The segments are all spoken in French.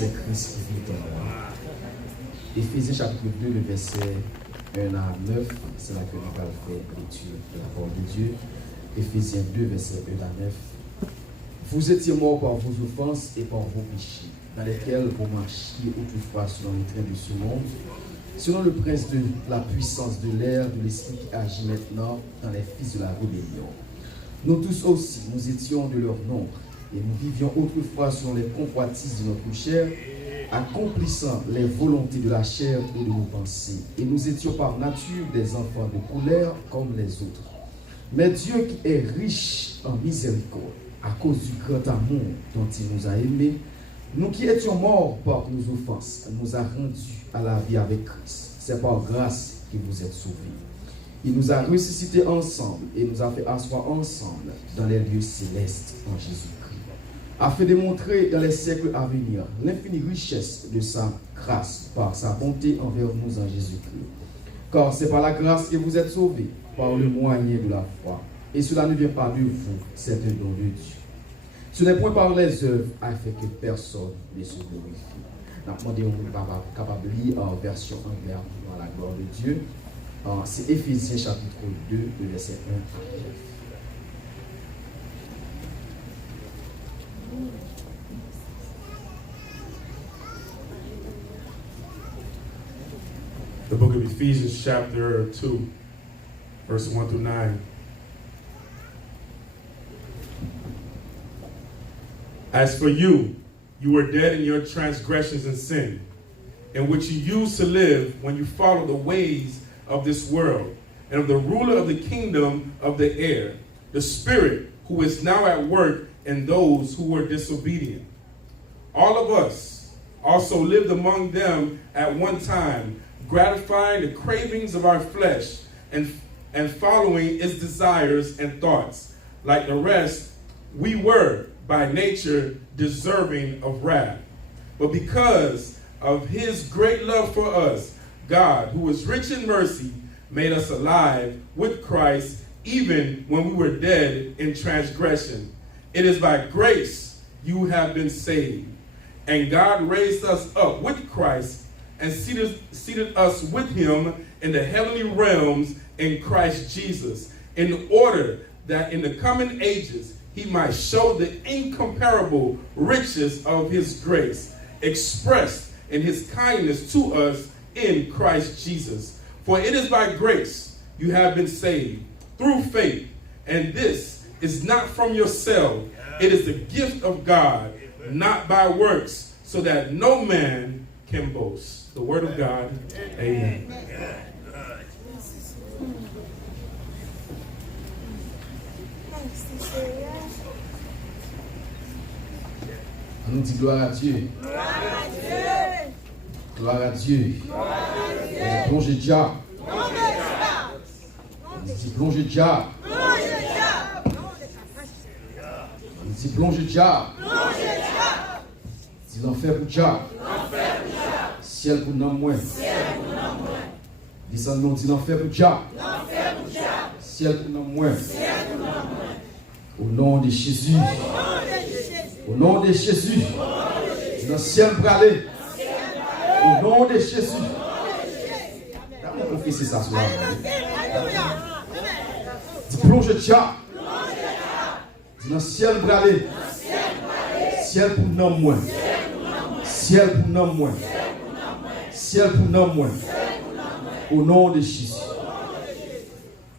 c'est Christ qui vit en moi. Éphésiens chapitre 2, le verset 1 à 9, c'est là que nous allons faire l'étude de la parole de Dieu. Éphésiens 2, verset 1 à 9. Vous étiez morts par vos offenses et par vos péchés, dans lesquels vous marchiez autrefois selon les trains de ce monde, selon le prince de la puissance de l'air, de l'esprit qui agit maintenant dans les fils de la rébellion. Nous tous aussi, nous étions de leur nombre, et nous vivions autrefois selon les convoitises de notre chair, accomplissant les volontés de la chair et de nos pensées. Et nous étions par nature des enfants de colère comme les autres. Mais Dieu qui est riche en miséricorde, à cause du grand amour dont il nous a aimés, nous qui étions morts par nos offenses, nous a rendus à la vie avec Christ. C'est par grâce que vous êtes sauvés. Il nous a ressuscités ensemble et nous a fait asseoir ensemble dans les lieux célestes en Jésus-Christ, afin de montrer dans les siècles à venir l'infinie richesse de sa grâce par sa bonté envers nous en Jésus-Christ. Car c'est par la grâce que vous êtes sauvés, par le moyen de la foi. Et cela ne vient pas de vous, c'est un don de Dieu. Ce n'est point par les œuvres afin que personne ne se glorifie. Nous avons demandé capable de lire en version anglaise dans la gloire de Dieu. C'est Éphésiens chapitre 2, le verset 1 à 9. The book of Ephesians chapter 2, verse 1 through 9. As for you, you were dead in your transgressions and sin, in which you used to live when you followed the ways of this world, and of the ruler of the kingdom of the air, the spirit who is now at work in those who were disobedient. All of us also lived among them at one time, gratifying the cravings of our flesh and following its desires and thoughts. Like the rest, we were by nature deserving of wrath. But because of his great love for us, God, who is rich in mercy, made us alive with Christ even when we were dead in transgression. It is by grace you have been saved. And God raised us up with Christ and seated us with him in the heavenly realms in Christ Jesus, in order that in the coming ages he might show the incomparable riches of his grace, expressed in his kindness to us in Christ Jesus. For it is by grace you have been saved, through faith, and this is not from yourself. It is the gift of God, not by works, so that no man can boast. The word of God. Amen. On nous dit gloire à Dieu. Gloire à Dieu. Plongez déjà. On dit plongez déjà. On dit plongez déjà. Dis l'enfer pour déjà. Ciel pour non moins. Dis ça non, dis l'enfer pour déjà. Ciel pour non moins. Au nom de Jésus. Au nom de Jésus. Dans le ciel pour aller. Au nom de Jésus. D'abord, confesser ça soir. Dis plonge déjà. Dis dans le ciel pour aller. Ciel pour non moins. Ciel pour non moins. Ciel pour non moins. Au nom de Jésus.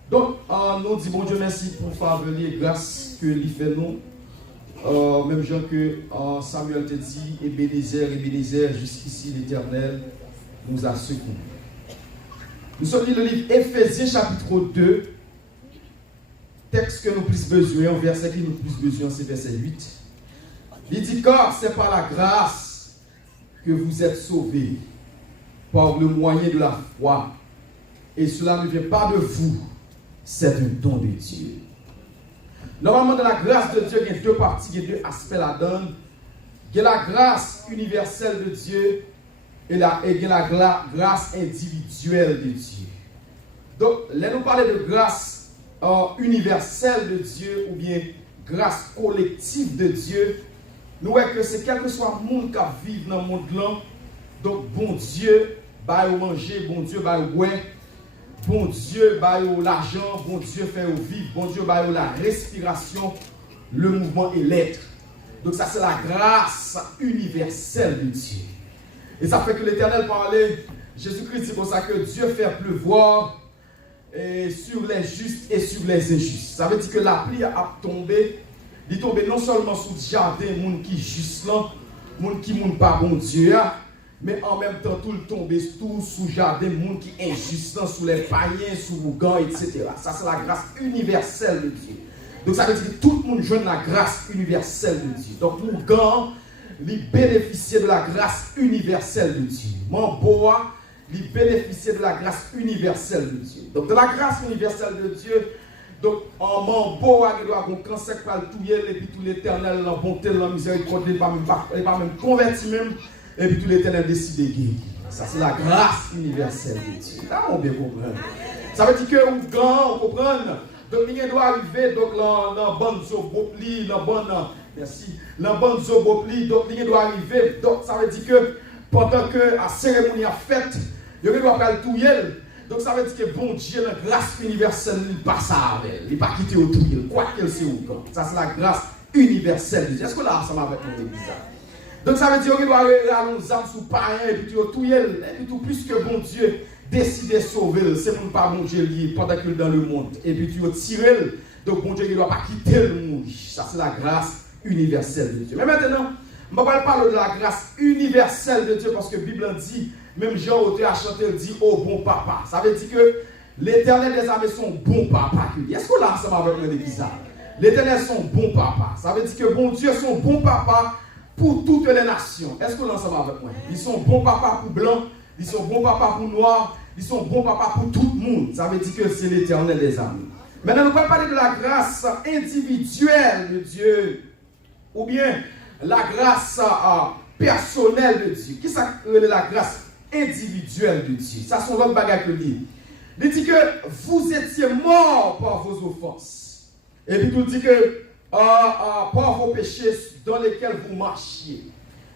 Donc, nous disons bon Dieu merci pour faveur et grâce que lui fait nous. Même gens que Samuel te dit, Ebenezer, jusqu'ici l'Éternel nous a secourus. Nous sommes dans le livre Éphésiens chapitre 2, texte que nous plus besoin, verset que nous plus besoin, c'est verset 8. Il dit car c'est par la grâce que vous êtes sauvés, par le moyen de la foi, et cela ne vient pas de vous, c'est un don de Dieu. Normalement, dans la grâce de Dieu, il y a deux parties, il y a deux aspects là-dedans. Il y a la grâce universelle de Dieu et il y a la grâce individuelle de Dieu. Donc, là, nous parlons de grâce universelle de Dieu ou bien grâce collective de Dieu. nous voyons que c'est quel que soit le monde qui vit dans le monde là, donc bon Dieu va manger, bon Dieu va boire, bon Dieu va l'argent, bon Dieu fait vivre, bon Dieu va la respiration, le mouvement et l'être. Donc ça c'est la grâce universelle de Dieu. Et ça fait que l'Éternel parlait, Jésus-Christ dit pour ça que Dieu fait pleuvoir sur les justes et sur les injustes. Ça veut dire que la pluie a tombé, il tombe non seulement sur le jardin, monde qui juste là, monde qui monde pas bon Dieu, mais en même temps tout le tombe tout sous le jardin, monde qui injuste là, sous les païens, sous les gants, etc. Ça c'est la grâce universelle de Dieu. Donc ça veut dire que tout le monde joue la grâce universelle de Dieu. Donc mon gant, il bénéficie de la grâce universelle de Dieu. Mon bois, il bénéficie de la grâce universelle de Dieu. Donc de la grâce universelle de Dieu, donc en mon bois, il doit avoir un cancer par le tout et puis tout l'Éternel, la bonté, la miséricorde, il n'est pas même converti même, et puis tout l'Éternel décide de guérir. Ça c'est la grâce universelle de Dieu. Là on bien comprendre. Ça veut dire que on grand, on comprend. Donc il doit arriver donc dans bonne zobopli, dans bonne merci, dans bonne zobopli, donc il doit arriver. Donc ça veut dire que pendant que la cérémonie a faite, il doit pas le touyer. Donc ça veut dire que bon Dieu, la grâce universelle, il passe avec, il pas quitter au touyer, quoi qu'il soit ou quand. Ça c'est la grâce universelle de Dieu. Est-ce que là ensemble avec mon église? Donc ça veut dire qu'il doit aller à nos âmes sous païen et puis au touyer, et puis tout plus que bon Dieu décider de sauver, c'est pour ne pas bon Dieu lié pendant qu'il est dans le monde. Et puis tu as tiré, donc bon Dieu ne doit pas quitter le monde. Ça c'est la grâce universelle de Dieu. Mais maintenant, je ne vais pas parler de la grâce universelle de Dieu parce que la Bible dit, même Jean Auteur a chanté, il dit, oh bon papa. Ça veut dire que l'Éternel des armées son bon papa. Est-ce qu'on l'a ensemble avec l'église? L'Éternel son bon papa. Ça veut dire que bon Dieu son bon papa pour toutes les nations. Est-ce qu'on l'a ensemble avec moi? Ils sont bons papa pour blanc, ils sont bons papa pour noir, ils sont bons papa pour tout le monde. Ça veut dire que c'est l'Éternel des armées. Maintenant, nous allons parler de la grâce individuelle de Dieu, ou bien la grâce personnelle de Dieu. Qui ça la grâce individuelle de Dieu? Ça, c'est l'autre bagage que dit. Il dit que vous étiez morts par vos offenses. Et puis, il dit que par vos péchés dans lesquels vous marchiez.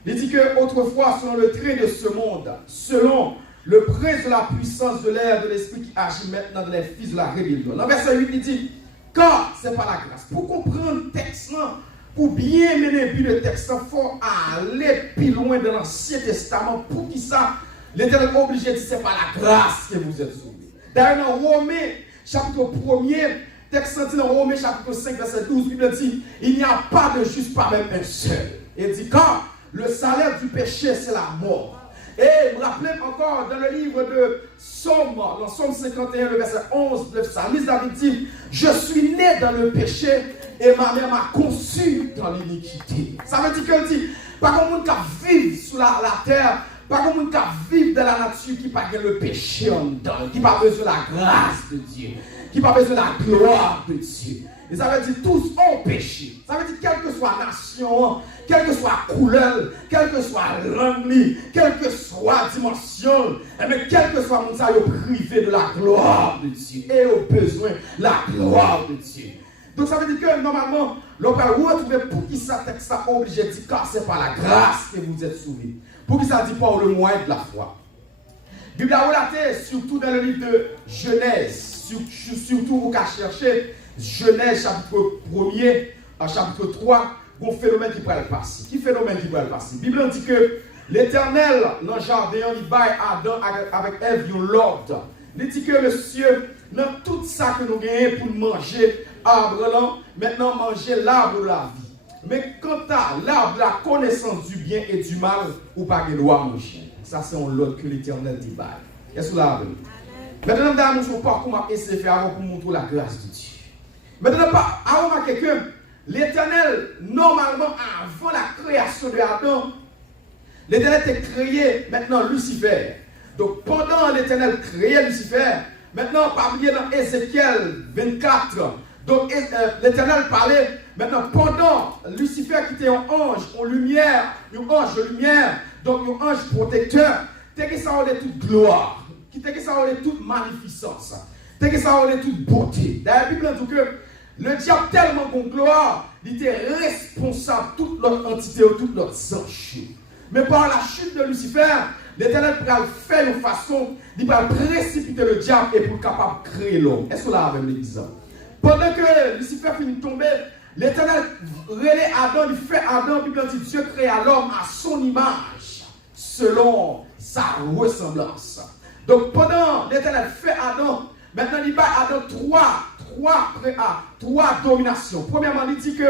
Il dit que autrefois, selon le trait de ce monde, selon le prince de la puissance de l'air, de l'esprit qui agit maintenant dans les fils de la rébellion. Dans verset 8, il dit, car c'est pas la grâce. Pour comprendre le texte, pour bien mener le texte, il faut aller plus loin dans l'Ancien Testament. Pour qui ça, l'Éternel est obligé de dire, c'est pas la grâce que vous êtes sauvés. D'ailleurs, dans Romains, chapitre 1er, texte senti dans Romains, chapitre 5, verset 12, Bible dit, il n'y a pas de juste par même un seul. Il dit, car le salaire du péché, c'est la mort. Et vous rappelez encore dans le livre de Somme, dans Somme 51, le verset 11, le psalmiste David dit, je suis né dans le péché et ma mère m'a conçu dans l'iniquité. Ça veut dire qu'elle dit, pas comme on qui vit sur la terre, pas comme on qui vit dans la nature qui n'a pas le péché en dedans, qui n'a pas besoin de la grâce de Dieu, qui n'a pas besoin de la gloire de Dieu. Et ça veut dire tous ont péché. Ça veut dire quelle que soit la nation, quelle que soit la couleur, quelle que soit langue, quelle que soit la dimension, mais quel que soit mon ça, ils sont privés de la gloire de Dieu et ont besoin de la gloire de Dieu. Donc ça veut dire que normalement, l'on va retrouver pour qui ça texte ça obligé de dire car c'est par la grâce que vous êtes sauvés. Pour qui ça dit par le moyen de la foi. La Bible a relaté, surtout dans le livre de Genèse, surtout vous qu'à chercher Genèse chapitre 1er, chapitre 3, un phénomène qui pourrait le passer. Qui phénomène qui pourrait le passer? La Bible dit que l'Éternel, dans le jardin, il baille Adam avec Ève l'ordre. Il dit que monsieur, dans tout ça que nous gagnons pour manger, arbre là, maintenant manger l'arbre de la vie. Mais quant à l'arbre de la connaissance du bien et du mal, ou pas de droit manger. Ça c'est un lot que l'Éternel dit baille. Est-ce que vous l'avez? Maintenant, nous ne sommes pas comment essayer de faire avant pour montrer la grâce de Dieu. Maintenant, avant quelqu'un, l'Éternel, normalement, avant la création de Adam, l'Éternel était créé maintenant Lucifer. Donc, pendant l'Éternel créait Lucifer, maintenant, parmi dans Ézéchiel 24, donc l'Éternel parlait, maintenant, pendant Lucifer qui était un ange en lumière, un ange de lumière, donc un ange protecteur, t'es que ça aurait toute gloire, t'es que ça aurait toute magnificence. C'est que ça a toute beauté. D'ailleurs, la Bible dit que Le diable tellement bon gloire, il était responsable de toute notre entité, de toute notre sanction. Mais par la chute de Lucifer, l'Éternel va faire une façon, il va précipiter le diable et pour capable de créer l'homme. Est-ce que là avec l'église? Pendant que Lucifer finit de tomber, l'Éternel relève Adam, il fait Adam, puis il dit Dieu créa l'homme à son image, selon sa ressemblance. Donc pendant l'Éternel fait Adam, maintenant il va Adam trois dominations. Premièrement, il dit que,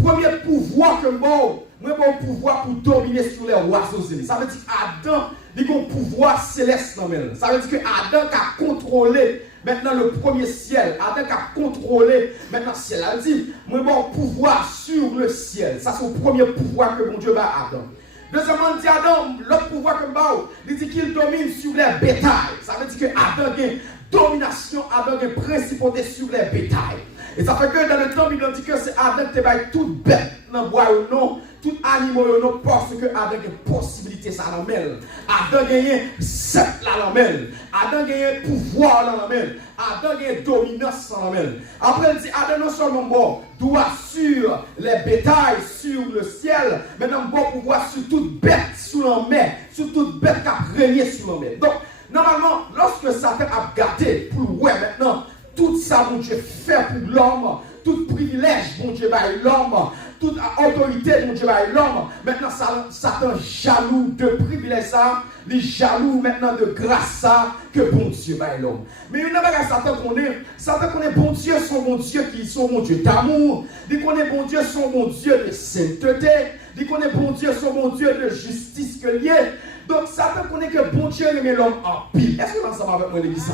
premier pouvoir que moi, j'ai pouvoir pour dominer sur les oiseaux. Ça veut dire qu'Adam, il a un pouvoir céleste dans le. Ça veut dire que Adam a contrôlé maintenant le premier ciel. Adam a contrôlé maintenant le ciel. Elle dit, moi j'ai un pouvoir sur le ciel. Ça c'est le premier pouvoir que mon Dieu bat à Adam. Deuxièmement, il dit Adam, l'autre pouvoir que Bao, il dit qu'il domine sur les bétails. Ça veut dire que Adam a une domination, Adam a une principauté sur les bétails. Et ça fait que dans le temps, il dit que c'est Adam qui va toute bête dans le bois ou non, tout animal ou non, parce que Adam a une possibilité, ça l'emmène. Adam a gagné 7 là l'emmène. Adam a gagné pouvoir là l'emmène. Adam a gagné dominance là l'emmène. Après, il dit Adam non seulement bon, doit sur les bétails, sur le ciel, mais non bon pouvoir sur toute bête sous la mer, sur toute bête qui a régné sur la mer. Donc, normalement, lorsque Satan a gâté pour ouais maintenant, tout ça, mon Dieu, fait pour l'homme, tout privilège, mon Dieu, by l'homme, toute autorité, mon Dieu, by l'homme. Maintenant, Satan jaloux de privilège ça, il jaloux maintenant de grâce ça, que bon Dieu, by l'homme. Mais il n'y a pas Satan connaît bon Dieu, son bon Dieu qui sont mon Dieu d'amour, il connaît bon Dieu, son bon Dieu de sainteté, il connaît bon Dieu, son bon Dieu de justice que lié. Donc, Satan connaît que bon Dieu aime l'homme en pile. Est-ce que vous ensemble avec moi, l'église?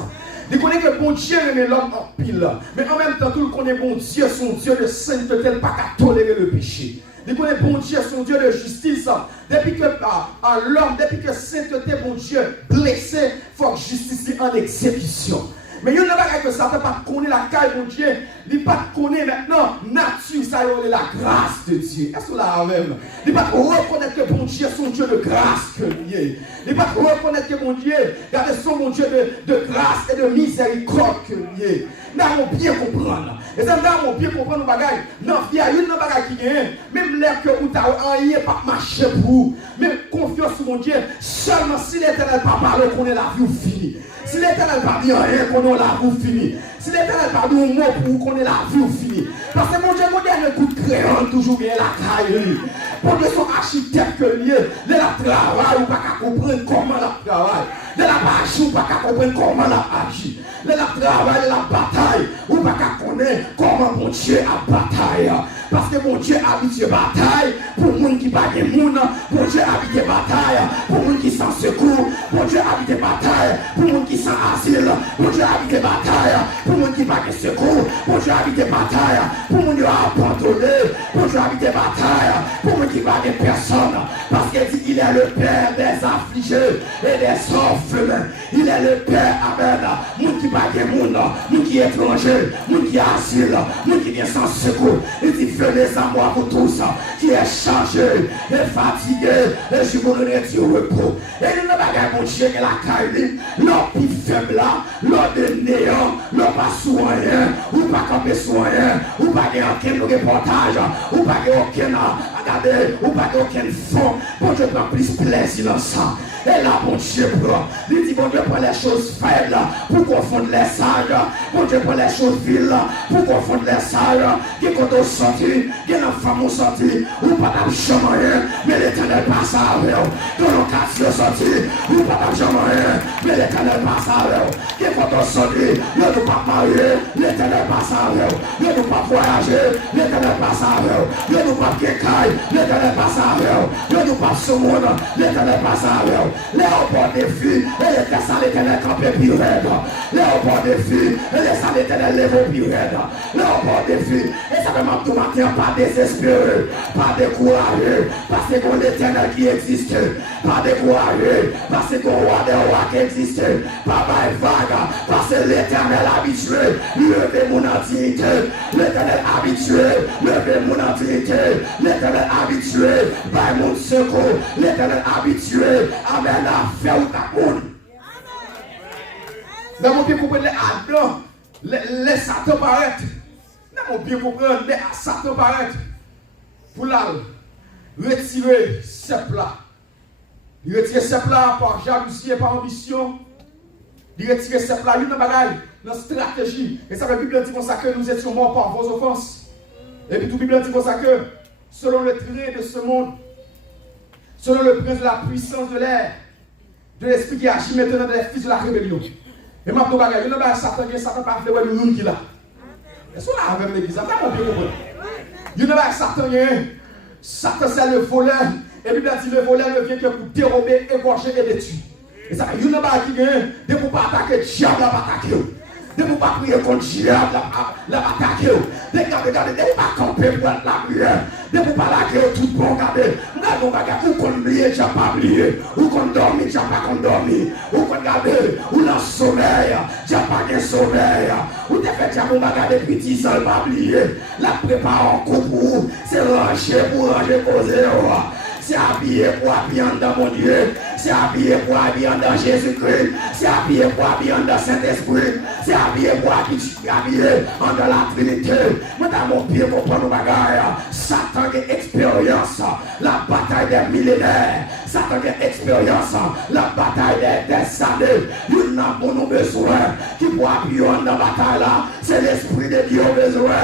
Il connaît que bon Dieu aime l'homme en pile. Mais en même temps, tout le connaît bon Dieu, son Dieu de sainteté, pas qu'à tolérer le péché. Il connaît bon Dieu, son Dieu de justice. Depuis que l'homme, depuis que sainteté, bon Dieu, blessé, il faut que justice en exécution. Mais il n'y a pas que Satan pas connaît la caille, mon Dieu. Il pas connaît maintenant nature, ça y est la grâce de Dieu. Est-ce que là même? Il pas reconnaître que mon Dieu, son Dieu de grâce que lié. Il pas reconnaître que mon Dieu, regardez son mon Dieu de grâce et de miséricorde que lié. Nous avons bien comprendre. Et ça, nous avons bien comprendre nos bagages. Non, il y a une bagaille qui gagne. Même l'air que vous avez pas marché pour vous. Même confiance sur mon Dieu. Seulement si l'Éternel pas parlé, qu'on est la vie finie. Si l'Éternel pas dit rien, qu'on est la vie finie. Si l'Éternel pas dit un mot pour vous, qu'on est la vie finie. Parce que mon Dieu, mon dernier coup de crayon, toujours bien la caille. Pour que son architecte lié, de la travail, ou pas qu'à comprendre comment la travail. De la marche, ou pas qu'à comprendre comment la agit. De la travail, de la bataille, ou pas qu'à connaître comment mon Dieu a bataille. Parce que mon Dieu a habité bataille pour les gens qui ne sont pas des gens. Mon Dieu a habité bataille pour les gens qui sont secours. Mon Dieu a habité bataille pour les gens qui sont asile. Mon Dieu a habité bataille pour les gens qui ne sont pas de secours. Mon Dieu a habité bataille pour les gens qui ont abandonné. Mon Dieu a habité bataille pour les gens qui ne sont pas de personnes. Parce qu'il dit qu'il est le Père des affligés et des orphelins. Il est le Père, amen. Les gens qui ne sont pas des gens, les gens qui sont étrangers, les gens qui sont asile, les gens qui viennent sans secours. Il dit venez à moi pour tous qui est chargé et fatigué et je vous donnerai du repos. Et il n'y a pas mon Dieu qui la caille, l'homme plus faible là, l'homme de néant, l'homme pas soigné, ou pas camper soigné, ou pas aucun reportage, ou pas aucun regardez, ou pas aucun fond. Bon Dieu prend plus plaisir dans ça. Et là, bon Dieu prend. Il dit, bon Dieu prend les choses faibles pour confondre les sages. Bon Dieu prend les choses viles pour confondre les sages. Qui quand on sortit, qui est femme on sortit, ou pas d'argent rien, mais l'Éternel passe avec eux. Dans l'occasion sorti, ou pas d'argent rien, mais l'Éternel passe avec eux. Qui quand on sortit, ne nous pas marier, l'Éternel passe avec eux. Ne nous pas voyager, l'Éternel passe avec eux. Ne nous pas quécaille, l'Éternel passe avec eux. Ne nous pas ce monde, l'Éternel passe avec eux. Les reports des filles, et les tessales l'Éternel campé plus raide. Les reports des filles, et les salles l'Éternel lève plus raide. Les reports des filles, et ça vraiment tout matin, pas désespéré, pas découragé, parce qu'on l'Éternel qui existe, pas découragé, parce qu'on roi des rois qui existe, pas vague, parce que l'Éternel habitué, levez mon dignité, l'Éternel habitué, levez mon dignité, l'Éternel habitué, par mon secours, l'Éternel habitué, amen, à faire au monde. Nous avons bien compris les Adam, les Satan paraître. on bien comprendre, mais Satan paraît pour la retirer ces plats. Il retire ces plats par jalousie et par ambition. Il retire ces plats, il y a une bagaille, une stratégie. Et ça veut dire que la Bible dit comme ça que nous étions morts par vos offenses. Et puis tout la Bible dit comme ça que selon le trait de ce monde, selon le prince de la puissance de l'air, de l'esprit qui agit maintenant dans les fils de la rébellion. Et maintenant, bagaille, il y a une bagaille, Satan pas fait le monde qui là. Est-ce qu'on a avec l'église? Il y a une bagaille, Satan c'est le voleur. Et Bible dit le voleur ne vient que pour dérober, égorger et détruire. Et ça fait une bagaille qui vient de ne pas attaquer le diable, il va attaquer. De ne pas prier contre le diable, il va attaquer. De ne pas camper pour la prière. De ne pas laguer tout bon, regardez. Regardez, bagarre, ou qu'on oublie, j'ai pas oublié. Ou qu'on dormit, j'ai pas qu'on dormi. Ou qu'on regarde, ou dans le sommeil, j'ai pas de sommeil. Ou t'es fait, j'ai mon bagarre depuis 10 ans, pas oublié. La prépare en coupe, c'est ranger pour ranger, poser. C'est habillé pour habiller dans mon Dieu. C'est habillé pour habiller dans Jésus-Christ. C'est habillé pour habiller dans Saint-Esprit. C'est habillé pour habiller dans la Trinité. Moi, dans mon pied, pour prendre nos bagages. Satan a expérience. La bataille des millénaires. Satan a expérience. La bataille des années. Il n'a pas nos besoins. Qui pour appuyer dans la bataille là. C'est l'Esprit de Dieu besoin.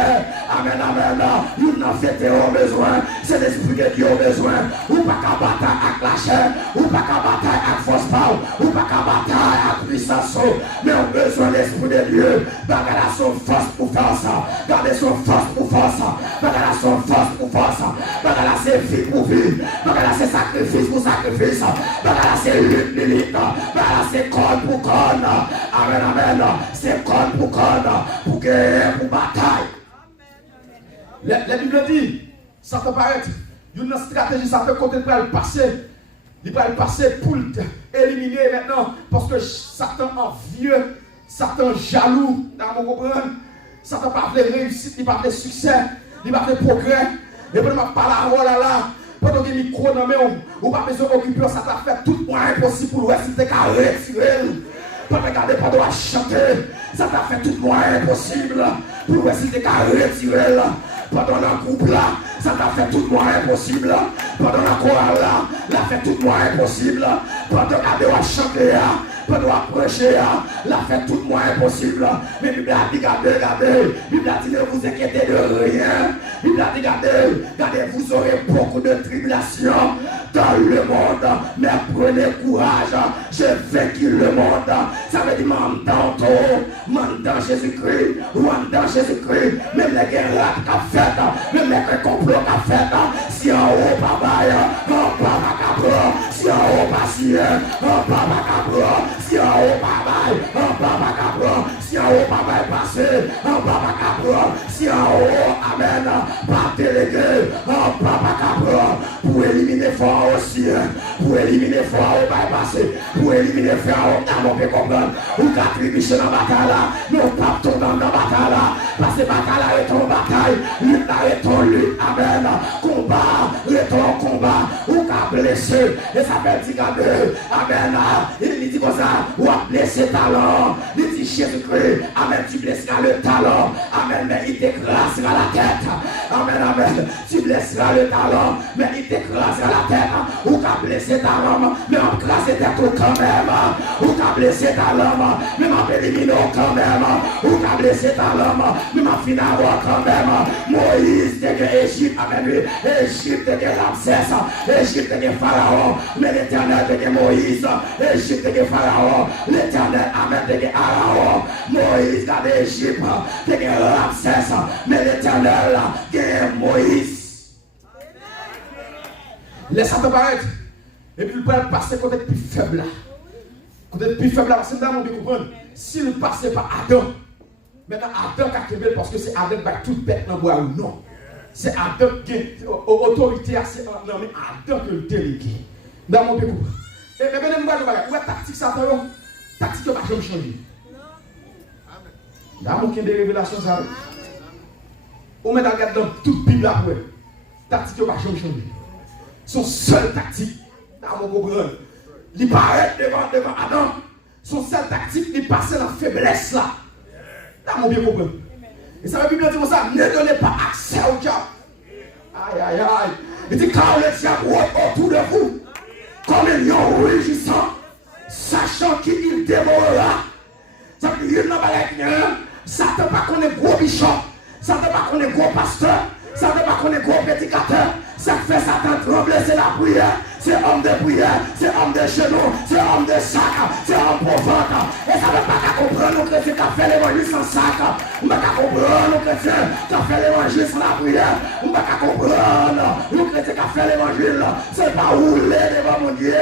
Amen, amen. Il n'a fait besoin. C'est l'Esprit de Dieu besoin. Ou pas qu'à bataille avec la chair, ou pas qu'à bataille avec force power, ou pas qu'à bataille avec puissance, mais on a besoin de l'Esprit de Dieu. Bagala son force pour faire ça, gardez son force pour faire ça, bagala son force pour faire ça, bagala c'est vie pour vie, bagala c'est sacrifice pour sacrifice, bagala c'est lutte pour lutte, bagala c'est corps pour corps, amen, amen, c'est corps pour corps, pour guerre, pour bataille. La Bible dit, ça te paraît. Une stratégie, ça fait côté de le passer. Il va le passer pour éliminer maintenant. Parce que Satan envieux, Satan jaloux, dans mon comprendre. Satan pas de réussite, il pas de succès, il pas de progrès. Et puis, on parle à là. Pendant que le micro dans mes ou pas besoin d'occuper, ça t'a fait tout moyen possible pour le si tu as retiré. Pas regarder, pas de chanter. Ça t'a fait tout moyen possible pour le si tu as retiré. Pendant le groupe là, ça t'a fait tout moyen possible. Pendant la chorale là, ça fait tout moyen possible. Pendant que tu as chanté, pendant que tu as prêché, ça fait tout moyen possible. Mais Bible a dit, regardez, Bible a dit, ne vous inquiétez de rien. Bible a dit, regardez, vous aurez beaucoup de tribulations dans le monde. Mais prenez courage, j'ai vaincu le monde. Ça veut dire, mandant Jésus-Christ, mandant Jésus-Christ, même les guerres qu'a fait. Même les complots qu'a fait, si en haut papa, en bas macabre, si en haut pas en bas macabre, si en haut papa, en bas macabre, si en haut papa est passé, en bas macabre, si en haut, amen, pas délégué, en bas macabre, pour éliminer fort aussi, pour éliminer fort au bypassé, pour éliminer fort au mon peut comprendre, ou qu'à tribucher dans la bataille là, non pas tomber dans la bataille là, parce que la bataille là est en bataille. Lutte là, est en lutte, amen. Combat, est en combat, ou qu'a blessé, et ça fait dire, amen. Il dit comme ça, ou a blessé talent. Il dit Jésus-Christ, amen, tu blesseras le talent, amen, mais il t'écrasera la tête, amen, amen. Tu blesseras le talent, mais il t'écrasera la tête, ou qu'a blessé talent, mais on crasse tête quand même, ou qu'a blessé talent, mais on élimine quand même, ou qu'a blessé talent, mais on finit quand même. Moïse était Égypte, amen, Égypte était Ramsès, Égypte était Pharaon, mais l'Éternel était Moïse, Égypte était Pharaon, l'Éternel, amen, était Pharaon, Moïse était Égypte, était Ramsès, mais l'Éternel était Moïse. Laisse-moi te paraître, et puis il peut passer côté plus faible là. Côté plus faible là, parce que dans mon bien comprendre, s'il ne passait pas Adam, maintenant, Adam qui a créé parce que c'est Adam qui a tout bête dans le bois ou non. C'est Adam qui a autorité, c'est Adam qui a délégué. Dans mon pays. Et maintenant, nous allons voir, où est la tactique Satan? La tactique ne va jamais changer. Dans mon pays de révélation, ça va. On met dans toute Bible après. La tactique ne va jamais changer. Son seule tactique, dans mon comprendre, il paraît devant Adam. Son seule tactique, il passe dans la faiblesse là. Dans mon bien compris. Et ça veut dire comme ça, ne donnez pas accès au diable. Aïe, aïe, aïe. Il dit, car le diable rôde autour de vous, comme un lion rugissant, sachant qu'il dévorera. Ça veut dire, il n'y a pas Satan pas qu'on est gros bichon, Satan pas qu'on est gros pasteur, Satan pas qu'on est gros prédicateur. Ça fait Satan trembler, c'est la prière, c'est homme de prière, c'est homme de genoux, c'est homme de sac, c'est homme provoque. Et ça ne veut pas qu'à comprendre nos chrétiens qui ont fait l'évangile sans sac. On ne peut pas comprendre nos chrétiens qui ont fait l'évangile sans la prière. On ne peut pas comprendre nos chrétiens qui ont fait l'évangile. C'est pas rouler devant mon Dieu.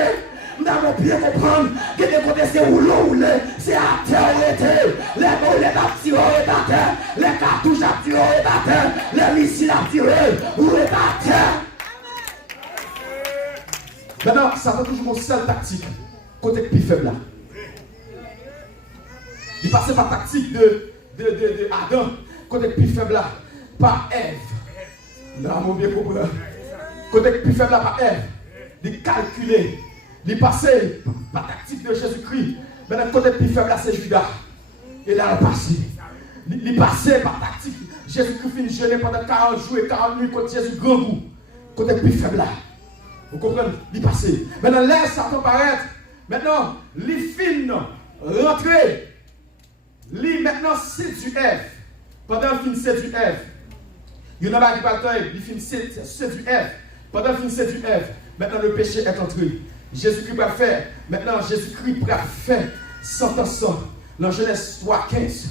Nous avons bien comprendre que des côtés c'est rouler, c'est à terre l'été. Les boulets à tirer à terre, les cartouches à tirer à terre, les missiles à tirer, rouler à terre. Maintenant, ça va toujours mon seule tactique, côté plus faible là. Il passait par tactique de Adam, côté plus faible là, par Ève. Nous avons bien compris. Côté plus faible là, par Ève. Il calculait. Il passait par tactique de Jésus-Christ. Maintenant, côté plus faible là, c'est Judas. Et là, il passait. Il passait par tactique. Jésus-Christ finit jeûner pendant 40 jours et 40 nuits contre Jésus grand goût. Côté plus faible là. Vous comprenez? Il passait. Maintenant, laisse Satan paraître. Maintenant, il finit rentrer. Lui, maintenant, c'est du Ève. Pendant qu'il finit c'est du Ève. Il y en a qui parlent, il finit c'est du Ève. Pendant qu'il finit c'est du Ève. Maintenant, le péché est entré. Jésus-Christ va faire. Maintenant, Jésus-Christ va faire sentence. Dans Genèse 3:15.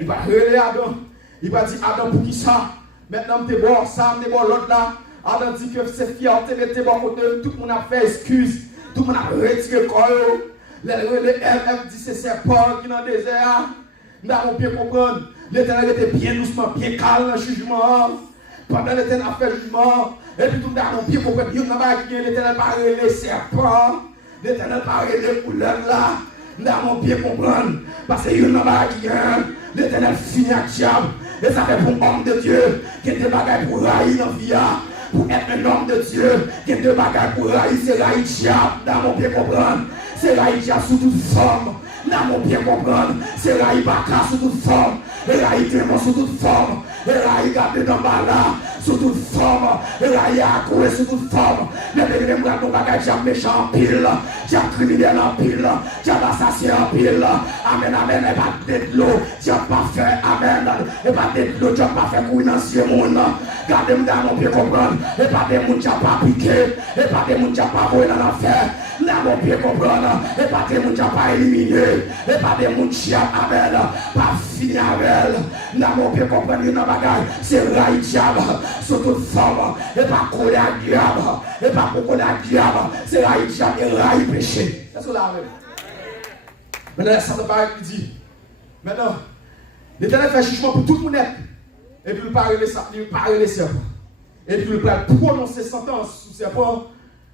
Il va relayer Adam. Il va dire Adam, pour qui ça? Maintenant, je te vois ça, je te vois l'autre là. Adam dit que c'est fierté, il était bon côté. Tout le monde a fait excuse. Tout le monde a retiré le corps. Les dit c'est serpent qui est dans le désert. Nous avons bien comprendre. L'Éternel était bien doucement, bien calme dans le jugement. Pendant l'Éternel a fait jugement. Et puis tout le monde a bien compris. L'Éternel parlait les serpents. L'Éternel parlait les couleurs là. Nous avons bien comprendre. Parce que l'Éternel finit à diable. Et ça fait pour un homme de Dieu qui est des bagages pour railler dans la vie. Pour être un homme de Dieu qui est des bagages pour railler, c'est railler diable. Nous avons bien comprendre. C'est railler diable sous toute forme. Nous avons bien comprendre. C'est railler baka sous toute forme. Et railler démon sous toute forme. Et railler garder dans bas là sous toute forme. Et railler accourir sous toute forme. Les bénévoles nous avons bagages diable méchant en pile. Diable criminel en pile. Diable assassin en pile. Amen, amen. Et pas de l'eau. Diable pas fait. Amen. Et pas de l'eau. Diable pas fait courir dans ce monde. Gardez-nous dans mon bien comprendre. Et pas de monde qui n'a pas piqué. Et pas de monde qui n'a pas volé dans l'enfer. Nous avons bien comprendre. Et pas de monde qui n'a pas éliminé. Et pas de monde qui a amen. Pas fini avec elle. Nous avons bien comprendre. C'est rail diable. Sous toute forme. Et pas coller à diable. Et pas coller à diable. C'est rail diable et rail péché. C'est cela même. Maintenant, ça ne va pas dit. Maintenant, l'Éternel fait jugement pour tout le monde. Et puis il parle les serpents. Et puis il va prononcer sentence sur serpent.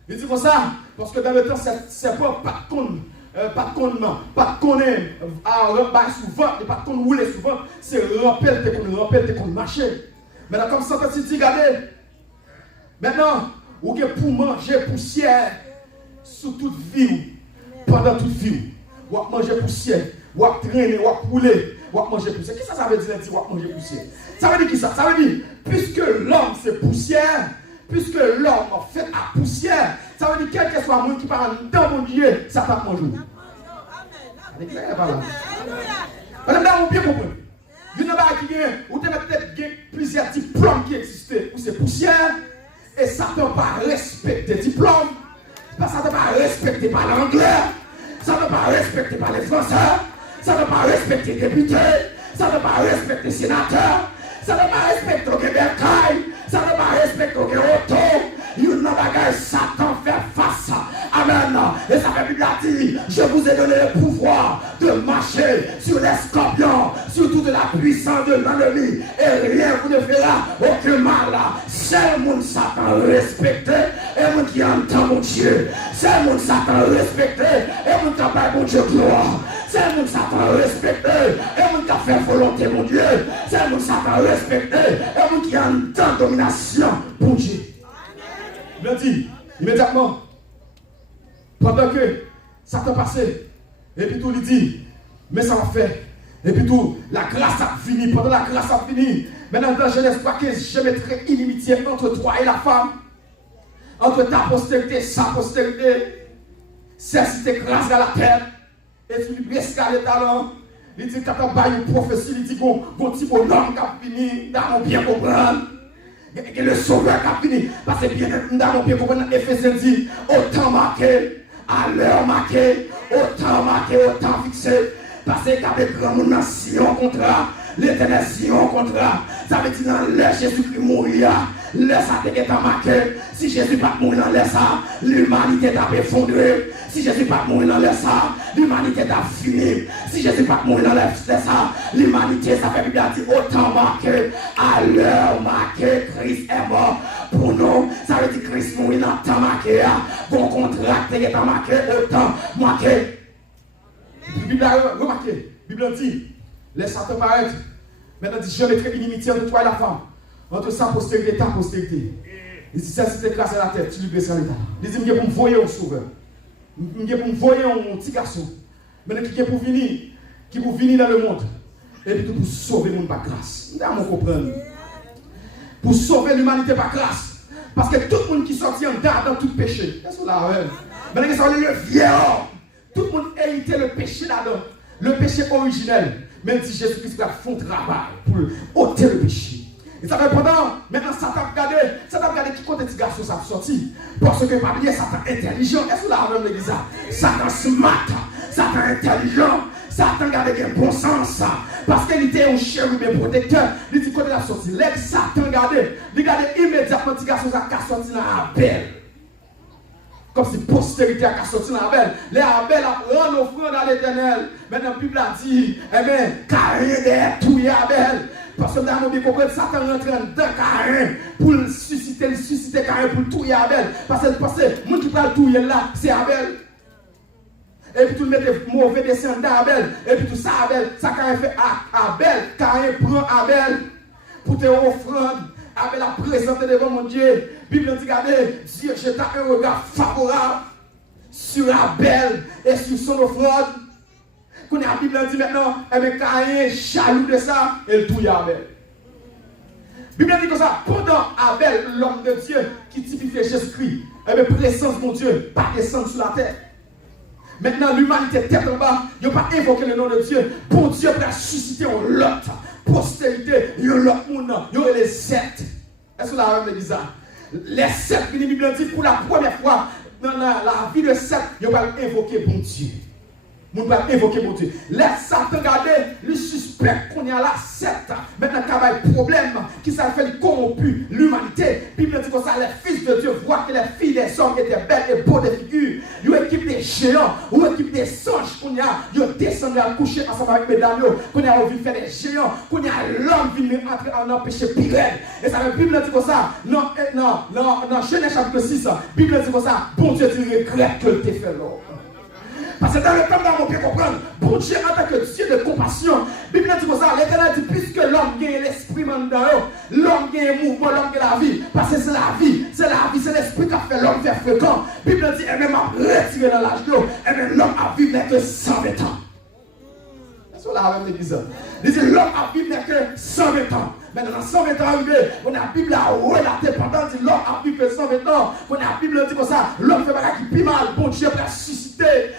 Il dit comme ça, parce que dans le temps, serpent pas de con. Pas de connement, pas de connaître, souvent, et pas de rouler souvent, c'est rappel qu'on marcher. Maintenant, comme ça, quand tu dis, regardez, maintenant, ou que pour manger poussière sous toute vie, pendant toute vie, ou à manger poussière, ou à traîner, ou à rouler, ou à manger poussière. Qu'est-ce que ça veut dire, ou à manger poussière? Ça veut dire qui ça? Ça veut dire, puisque l'homme c'est poussière, puisque l'homme fait à poussière, ça veut dire quel que soit le monde qui parle dans mon Dieu, ça tape mon jour. Madame, là, on bien comprendre. Il y en a qui ont peut-être plusieurs diplômes qui existaient, où c'est poussière, et ça ne peut pas respecter diplôme, ça ne peut pas respecter par l'anglais, ça ne peut pas respecter par les français, ça ne peut pas respecter député, ça ne peut pas respecter sénateur, ça ne peut pas respecter le Québec, ça ne peut pas respecter le auto. Il y a un Satan fait face. Amen. Et ça fait Bible dit, je vous ai donné le pouvoir de marcher sur les scorpions, sur toute la puissance de l'ennemi. Et rien vous ne fera aucun mal. C'est le monde Satan respecté et mon qui entend mon Dieu. C'est le monde Satan respecté et mon qui a mon Dieu gloire. C'est le monde Satan respecté et mon qui a fait volonté mon Dieu. C'est le monde Satan respecté et mon qui entend domination pour Dieu. Il a dit immédiatement, pendant que Satan passait, et puis tout lui dit, mais ça va faire, Et puis tout, la grâce a fini. Pendant la grâce a fini, maintenant dans Genèse 3:15, je mettrai inimitié entre toi et la femme, entre ta postérité et sa postérité. Celle-ci t'écrase à la terre, et tu lui escales les talents. Il dit, quand tu as une prophétie, il dit, bon petit bonhomme qui a fini, nous avons bien comprendre. Et le sauveur qui a fini, parce que bien, nous avons bien comprendre. Éphésiens dit, autant marqué, à l'heure marquée, autant marqué, autant fixé. Parce qu'avec grand monde, si on contrat, l'éternel si on contrat, ça veut dire dans l'air Jésus-Christ mourir, l'air ça est marqué. Si Jésus pas mourir dans l'air ça, l'humanité t'a effondré. Si Jésus pas mourir dans l'air ça, l'humanité t'a fini. Si Jésus pas mourir dans l'air ça, l'humanité, ça fait Bible dire autant marqué, à l'heure marquée, Christ est mort pour nous. Ça veut dire Christ mourir dans le temps marqué, bon contrat qui est marqué, autant marqué. La Bible a remarqué, la Bible dit, laisse Satan paraître. Maintenant, dit, je mettrai inimitié entre toi et la femme, entre sa postérité et ta postérité. Il dit, ça, si tu écrases la tête, tu lui baisses l'état. Il dit, je vais pour me voyer un sauveur. Je vais pour me voyer un petit garçon. Maintenant, qui est pour venir dans le monde. Et puis, pour sauver le monde par grâce. Vous comprenez? Pour sauver l'humanité par grâce. Parce que tout le monde qui sortit en dehors dans tout péché. Qu'est-ce que là, maintenant, ça le vieillard. Tout le monde hérité le péché là-dedans. Le péché originel. Même si Jésus-Christ a fait un travail pour ôter le péché. Et ça fait pendant, maintenant Satan a regardé qui côté de garçon ça sorti. Parce que pas bien, Satan intelligent. Est-ce que là, on dit ça? Satan smart, Satan intelligent, Satan a un bon sens. Parce qu'il était un chérubin protecteur. Il dit côté la sortie. L'ex Satan regardait immédiatement petit garçon ça a sorti dans Abel. Comme si postérité a sorti dans Abel. Les Abel a rendu offrande à l'Éternel. Maintenant, la Bible a dit, eh bien, Caïn est tout Abel. Parce que nous avons bien compris, Satan rentre dans Caïn pour susciter Caïn pour tout Abel. Parce que le monde qui parle tout là, c'est Abel. Et puis tout le mettre mauvais descendant d'Abel. Et puis tout ça, Abel, ça Caïn fait à Abel. Caïn prend Abel pour te offrande. Abel a présenté devant mon Dieu. Bible dit, regardez, Dieu jeta un regard favorable sur Abel et sur son offrande. Quand la Bible dit maintenant, eh bien, Caïn jaloux de ça, et il touille Abel. La Bible dit comme ça, pendant Abel, l'homme de Dieu qui typifie Jésus-Christ, eh bien, présence de mon Dieu, pas descendre sur la terre. Maintenant, l'humanité tête en bas, il n'a pas évoqué le nom de Dieu. Pour Dieu, pour susciter un lot, postérité, il y a l'autre monde, il y a les sept. Est-ce que la Bible dit ça? Les sept, la Bible dit pour la première fois dans la vie de sept, il va invoquer bon Dieu. On va invoquer mon Dieu. Laisse Satan garder le suspect qu'on est à la secte. Maintenant, il y a un problème qui s'est fait corrompu l'humanité. La Bible dit comme ça, les fils de Dieu voient que les filles des hommes étaient belles et beaux de figure. Ils ont équipe des géants, ou équipe des songes qu'on a. Ils ont descendu à coucher ensemble avec mes dames. Qu'on a envie de faire des géants. Qu'on a l'homme qui vient entrer en un péché pire. Et ça, la Bible dit comme ça. Non, Genèse chapitre 6, la Bible dit comme ça. Bon Dieu, tu regrettes que tu fait l'homme. Parce que dans le temps où on peut comprendre, bon Dieu en tant que Dieu de compassion, la Bible dit comme ça, l'Éternel dit, puisque l'homme gagne l'esprit dans l'homme gagne le mouvement, l'homme gagne la vie. Parce que c'est la vie, c'est l'esprit qui a fait l'homme faire fréquent. La Bible dit, et même à retirer dans l'âge d'eau, et même l'homme a vécu que 120 ans. C'est ça la Bible dit ça. Il dit, l'homme a vécu que 120 ans. Maintenant, 120 ans arrivé, on a la Bible à relater pendant que l'homme a vécu 120 ans. On a la Bible dit comme ça, l'homme fait bagarre qui pis mal, bon Dieu va susciter.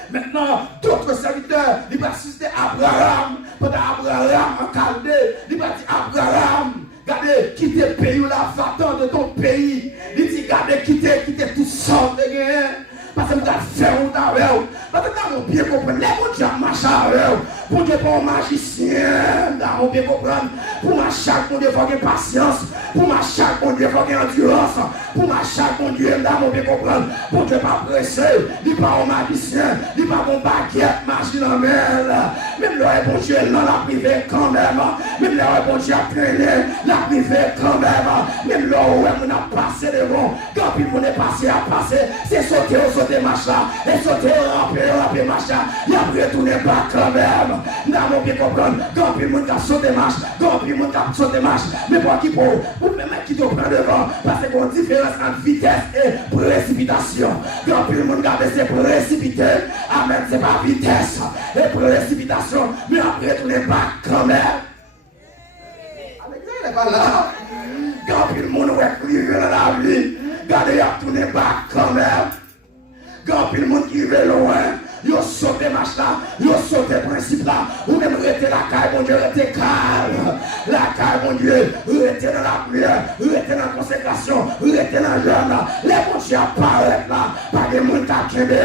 Maintenant, d'autres serviteurs, il va susciter Abraham. Pendant Abraham en Chaldée, il va dire Abraham, regardez, quitte le pays ou la va-t'en de ton pays. Il dit, regardez, quitte tout ça de guerre. Parce que nous avons fait un travail. Parce que nous avons bien compris. Les gens qui ont marché avec vous. Pour Dieu, pour un magicien, nous avons bien compris. Pour marcher avec Dieu, il faut avoir patience. Pour marcher avec Dieu, il faut avoir endurance. Pour marcher avec Dieu, nous avons bien compris. Pour Dieu, pas pressé. Il n'est pas un magicien. Il n'est pas un baguette, magie dans la main. Même le bon Dieu, non, la privé quand même. Même le bon Dieu a traîné, la privé quand même. Même le on a passé devant. Quand on est passé à passer, c'est sauter au sauter machin. Et sauter au ramper machin. Il a retourné pas quand même. Nous avons bien compris. Quand on a sauté marche, quand on a sauté marche. Mais pour qui pour ou même qui te prend devant, parce qu'il y a une différence entre vitesse et précipitation. Quand tout le monde garde ses précipité, amen, c'est pas vitesse et précipitation, mais après tout n'est pas quand même. Elle n'est pas là. Quand tout le monde va crier dans la vie, regardez, tout n'est pas quand même. Quand tout le monde qui va loin, yo sauté match là, yo sauté principe là, ou même rester la caille, mon Dieu, rester calme. La caille, mon Dieu, rester dans la prière, rester dans la consécration, rester dans le jeûne là. Les bons Dieu apparaissent là, pas de monde qui a kembe.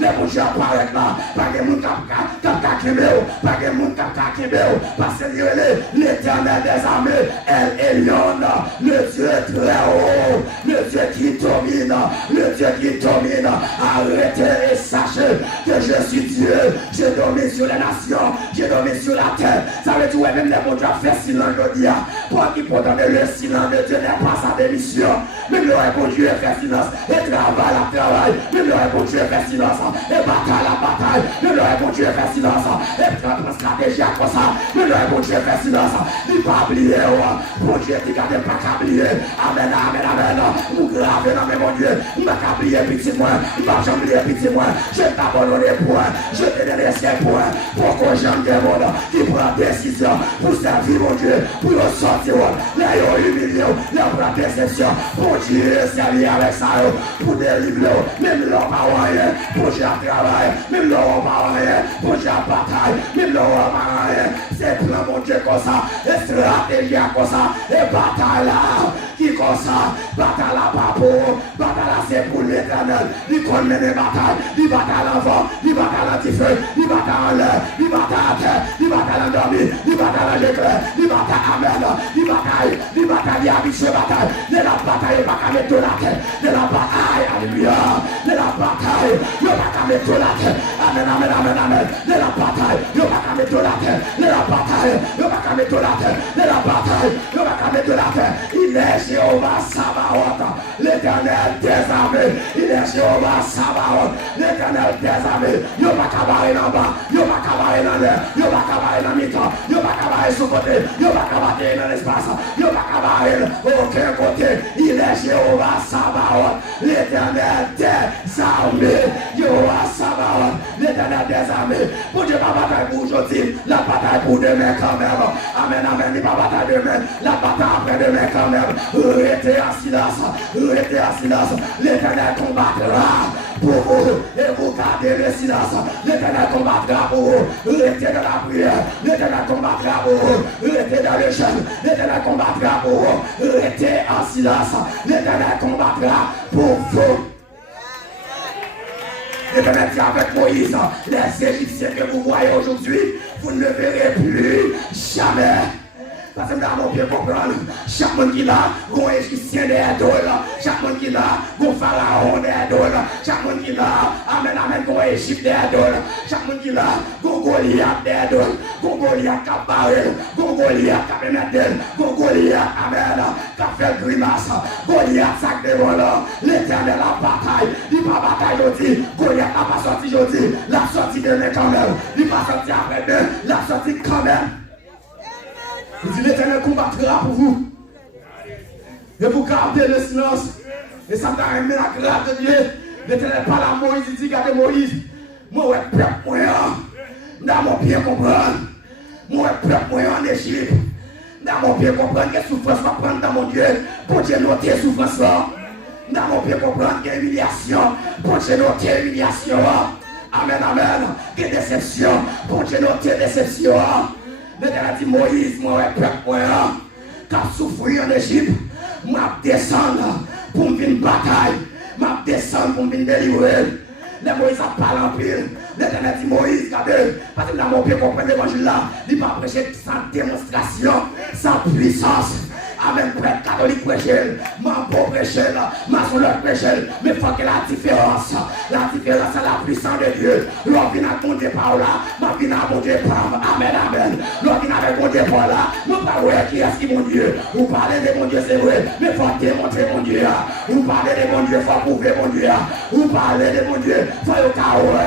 Les bons Dieu apparaissent là, pas de monde qui a kembe, pas de monde qui a kembe. Parce que l'Éternel des armées, El Elyon, le Dieu très haut, le Dieu qui domine, le Dieu qui domine. Arrêtez et sachez que je suis Dieu, je domine sur les nations, je domine sur la terre. Ça veut dire même les bons Dieu fait silence de Dieu. Pour qui pourtant le silence de Dieu n'est pas sa démission. Même le bon Dieu fait silence et travaille à travail. Même le bon Dieu fait silence et bataille à bataille. Même le bon Dieu fait silence et prend stratégie à quoi ça. Même le bon Dieu fait silence. Il ne pas oublier. Bon Dieu, il ne pas oublier. Amen, amen, amen. Vous gravez dans mes bon Dieu. Il ne pas oublier petit moi. Il ne pas oublier petit moi. Je t'abandonne les points. Je te donne ces points. Pour que j'aime des mondes qui prend décision pour servir mon Dieu. Pour sortir. Les humiliés. Les prendre déception. Pour Dieu, servir avec ça. Pour délivrer. Même leur pas rien. Pour j'ai un travail. Même leur pas rien. Pour j'ai un bataille. Même leur pas rien. C'est plan mon Dieu comme ça. Et stratégie comme ça. Et bataille là. Qui comme ça. Bataille là pas pour. Bataille là c'est pour l'Éternel. Il connaît les batailles. Il bataille l'enfant. Il bataille l'antifeu. Il bataille en l'air. Il bataille à terre. Il bataille endormi. Il bataille en éclair. Il bataille à merde. Il bataille. Il bataille habitué bataille. De la bataille, il va pas mettre la tête. De la bataille, alléluia. De la bataille, il va pas mettre la tête. Amen, amen, amen, amen. De la bataille, il va pas mettre la tête. De la bataille, il va pas mettre la tête. De la bataille, il va pas mettre la tête. Il est Jéhovah Sabaoth, l'Éternel des armées. Il est Jéhovah Sabaoth, l'Éternel des armées. Il va cabarer en bas, il va cabarer dans l'air, il va cabarer dans le mi-temps, il va cabarer sous côté, il va cabarer dans l'espace, il va cabarer aucun côté. Il est Jéhovah Sabaoth, l'Éternel des armées. Jéhovah Sabaoth, l'Éternel des armées. Pour Dieu, pas bataille pour aujourd'hui, la bataille pour demain quand même. Amen, amen, il pas bataille demain, la bataille après demain quand même. Restez en silence, restez en silence. L'Éternel combattra pour vous et vous gardez le silence. L'Éternel combattra pour vous. Restez dans la prière. L'Éternel combattra pour vous. Restez dans le jeûne. L'Éternel combattra pour vous. Restez en silence. L'Éternel combattra pour vous. L'Éternel dit avec Moïse, les Égyptiens que vous voyez aujourd'hui, vous ne verrez plus jamais. Parce que dans mon pied comprendre, chaque monde qui l'a, un Égyptien des idoles, chaque monde qui l'a, un pharaon des idoles, chaque monde qui l'a, amen, amen, un Égypte des idoles, chaque monde qui l'a, un Goliath des idoles, un Goliath qui a barré, un Goliath qui a mettre, un Goliath, amen, qui a fait grimace, Goliath sac de volant, l'Éternel la bataille, il va bataille aujourd'hui, Goliath n'a pas sorti aujourd'hui, la sortie demain quand même, il va sortir après demain, la sortie quand même. Il dit l'Éternel combattra pour vous. Et vous gardez le silence. Et ça t'a remis la grâce de Dieu. L'Éternel parle à Moïse. Il dit, regardez Moïse. Moi, ouais, peuple, moi, dans mon pied comprendre. Moi, peuple, moi, en Égypte. Dans mon pied comprendre que souffrance va prendre dans mon Dieu. Pour Dieu noter souffrance là. Dans mon pied comprendre qu'il y a humiliation. Pour Dieu noter humiliation. Amen, amen. Que déception. Pour Dieu noter déception. L'Éternel dit Moïse, moi, peuple, moi, qui a souffert en Égypte, m'a descendre pour me une bataille, m'a descendre pour me délivrer. Les Moïse a parlé en pile. L'Éternel dit Moïse, regardez, parce que dans mon pied, comprendre l'évangile là, il va prêcher sans démonstration, sans puissance. Amen, prêtre catholique prêcher, mambo prêcher, maçonneur prêcher, mais il faut que la différence c'est la puissance de Dieu. L'on vient à compter par là, l'on vient à compter par amen, amen. L'on vient à compter par là, nous ne parlons pas qui est-ce qui mon Dieu. Vous parlez de mon Dieu, c'est vrai, mais il faut démontrer mon Dieu. Vous parlez de mon Dieu, il faut prouver mon Dieu. Vous parlez de mon Dieu, il faut le carreau.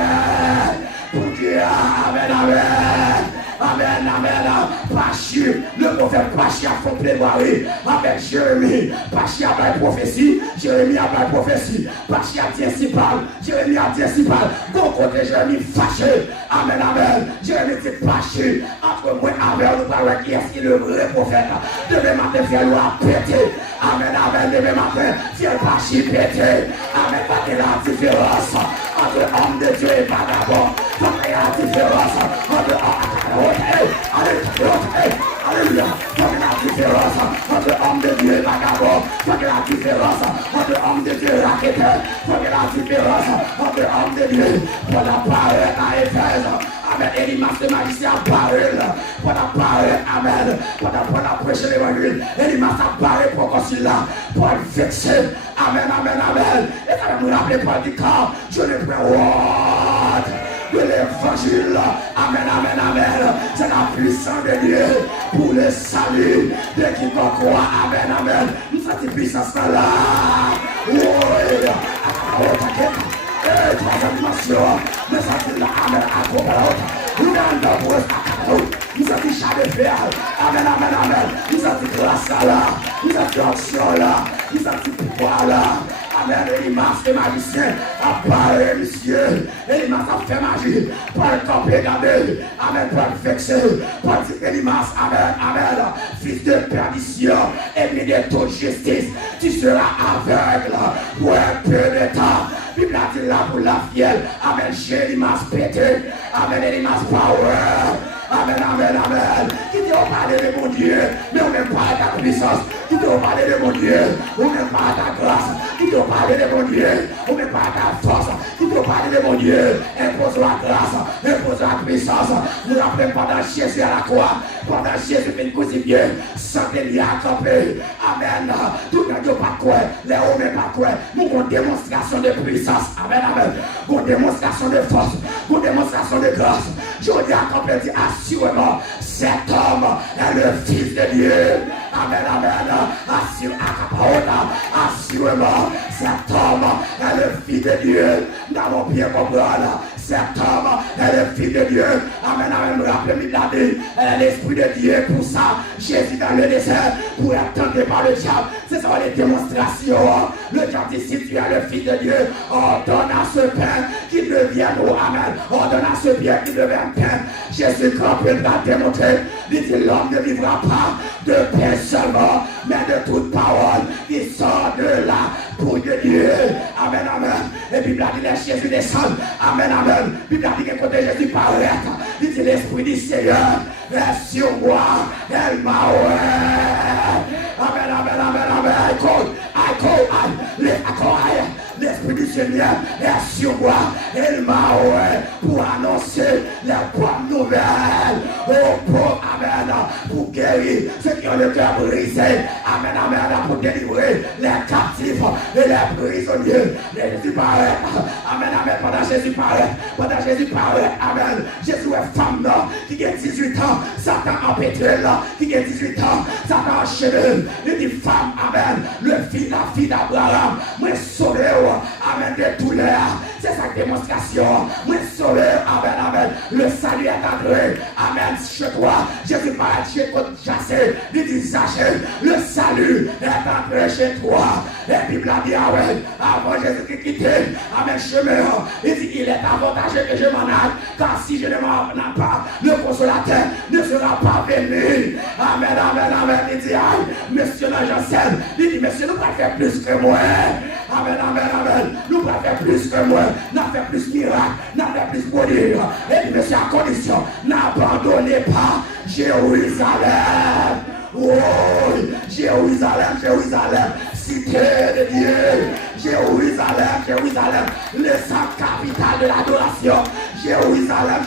Mon Dieu, amen, amen. Amen, amen. Pachi, le prophète Pachi a fait plaidoyer avec Jérémie. Pachi a fait prophétie, Jérémie a fait prophétie. Pachi a dit ainsi parle, Jérémie a dit ainsi parle. Bon côté Jérémie fâché. Amen, amen. Jérémie dit Pachi, entre moi et avec nous parler qui est le vrai prophète. Demain matin, fier nous a pété. Amen, amen. Demain matin, fier Pachi pété. Amen, pas que la différence entre homme de Dieu et vagabond. Pas que la différence entre alléluia. Pas que la différence entre homme de Dieu et vagabond. Pas que la différence entre homme de Dieu et raquetteur. Pas que la différence entre homme de Dieu. Pour la parole à Éphèse. Amen. Elimas le magicien a parlé pour la parole. Amen. Pour la prêcher l'évangile. Elimas a parlé pour concilier là. Pour le vexer. Amen, amen, amen. Et ça va nous rappeler pour dire quand je ne prends de l'évangile. Amen, amen, amen. C'est la puissance de Dieu pour le salut de quiconque croit. Amen, amen. Nous sommes cette puissance là. Oui. Troisième dimension. Nous sommes là. Amen. Nous sommes dit chat de fer. Amen, amen, amen. Nous sommes dit grâce là. Nous sommes dit action là. Nous sommes dit pouvoir là. Amen. Elimas le magicien a parlé, monsieur. Elimas a fait magie. Pas le temps regarder. Amen. Pas le vexer. Pas le dire Elimas. Amen. Amen. Fils de perdition. Et puis de toute justice. Tu seras aveugle pour un peu de temps. Bible a dit là pour la fielle. Amen. Elimas pété. Amen. Elimas power. Amen, amen, amen. Qui te parler de mon Dieu, mais on n'aime pas ta puissance. Qui te parler de mon Dieu, on n'aime pas ta grâce. Qui te parler de mon Dieu, on n'aime pas ta force. Qui te parler de mon Dieu, impose la grâce, impose la puissance. Nous rappelons pendant Jésus à la croix, pendant Jésus fait crucifié, santé lui a campé. Amen. Tout le monde pas quoi, les hommes pas quoi. Nous avons une démonstration de puissance. Amen, amen. Une démonstration de force, une démonstration de grâce. Je dis à campé, dit assurément, cet homme est le Fils de Dieu. Amen, amen. Assurément, cet homme est le Fils de Dieu. Nous avons bien compris. Cet homme est le Fils de Dieu. Amen, amen. Rappelez-moi d'Adé. Elle est l'Esprit de Dieu. Pour ça, Jésus dans le désert pour être tenté par le diable. C'est ça les démonstrations. Le diable dit si tu es le Fils de Dieu, ordonne à ce pain qui devienne eau. Amen. Ordonne à ce bien qui devienne pain. Jésus campé va démontrer. Il dit l'homme ne vivra pas de pain seulement, mais de toute parole qui sort de la bouche de Dieu. Amen, amen. Et puis, il dit Jésus descend. Amen, amen. Puis, il dit que côté Jésus paraît. Il dit l'Esprit du Seigneur est sur moi. Elle m'a Amen, amen, amen, amen. L'Esprit du Seigneur est sur moi. Elle m'a pour annoncer les bonnes nouvelles. Oh, pour Amen. Pour guérir ceux qui ont le cœur brisé. Amen, amen. Pour délivrer les captifs et les prisonniers. Jésus paraît. Amen, amen. Pendant Jésus paraît. Amen. Jésus est femme là, qui a 18 ans. Satan empêtré là, qui a 18 ans. Satan enchaîné. Il dit femme, amen. La fille d'Abraham. Moi sauvé. Amen, de tous les. C'est sa démonstration. Moi sauvé. Amen, amen. Le salut est entré. Amen. Chez toi. Jésus paraît chez toi. Chassé. Il dit Zachée. Le salut est entré chez toi. Et puis il a dit avant Jésus qui quittait. Amen. Chemin. Il dit il est avantageux que je m'en aille. Car si je ne m'en aille pas, le consolateur ne sera pas venu. Amen, amen, amen. Il dit monsieur Jean-Sel. Il dit monsieur, nous pouvons faire plus que moi. Amen, amen, amen. Nous pouvons faire plus que moi. Nous pouvons faire plus miracle. Nous pouvons faire plus prodige. Et puis monsieur, à condition, n'abandonnez pas Jérusalem. Oh, Jérusalem, cité de Dieu. Jérusalem, le sang capital de l'adoration. Jérusalem,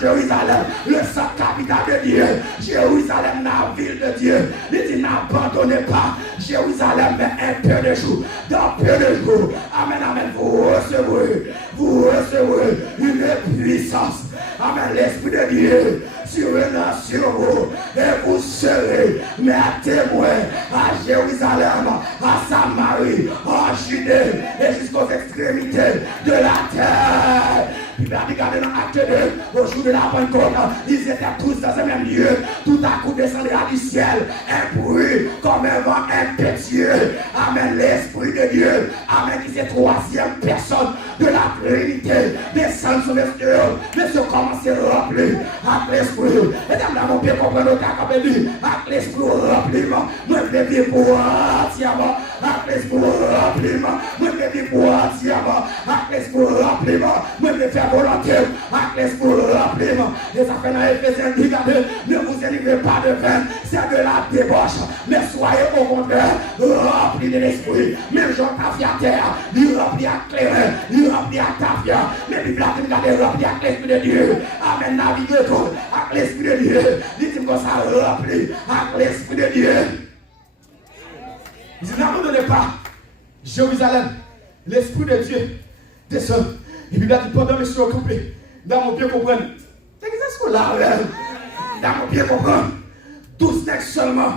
le sang capital de Dieu. Jérusalem, la ville de Dieu. Il dit n'abandonnez pas Jérusalem, mais un peu de jours. Dans peu de jours, amen, amen, vous recevrez une puissance. Amen, l'Esprit de Dieu survenant sur vous et vous serez mes témoins à Jérusalem, à Samarie, en Judée et jusqu'aux extrémités de la terre. Puis Bible a dit, regardez dans Acte 2, au jour de la Pentecôte, ils étaient tous dans ce même lieu. Tout à coup descendra du ciel un bruit comme un vent impétueux. Amen, l'Esprit de Dieu. Amen, qui est troisième personne de la Trinité. Descend sur les cieux. Les cieux commencent à remplir avec l'Esprit. Mesdames, là, mon Père, comprendre notre accompagnement. Avec l'Esprit remplir. Moi, je vais vivre pour entièrement. Avec l'Esprit remplir. Moi, je vais vivre pour entièrement. Avec l'Esprit remplir. Moi, je vais faire volonté. Avec l'Esprit remplir. Et ça fait dans Éphésiens, regardez, ne vous élivrez pas de vin, c'est de la débauche. Mais soyez au contraire remplis de l'Esprit. Même Jean Tafiater, il remplit à clairin, il remplit à Tafia. Mais Bible a dit, regardez, rempli avec l'Esprit de Dieu. Amen, naviguez tout avec l'Esprit de Dieu. Dites-moi comme ça, rempli avec l'Esprit de Dieu. Il dit, n'abandonnez pas Jérusalem. L'Esprit de Dieu descend. Et Bible a dit, pendant que je suis occupé, dans mon bien comprendre. C'est ce qu'on a là. Dans mon bien comprendre. 12 textes seulement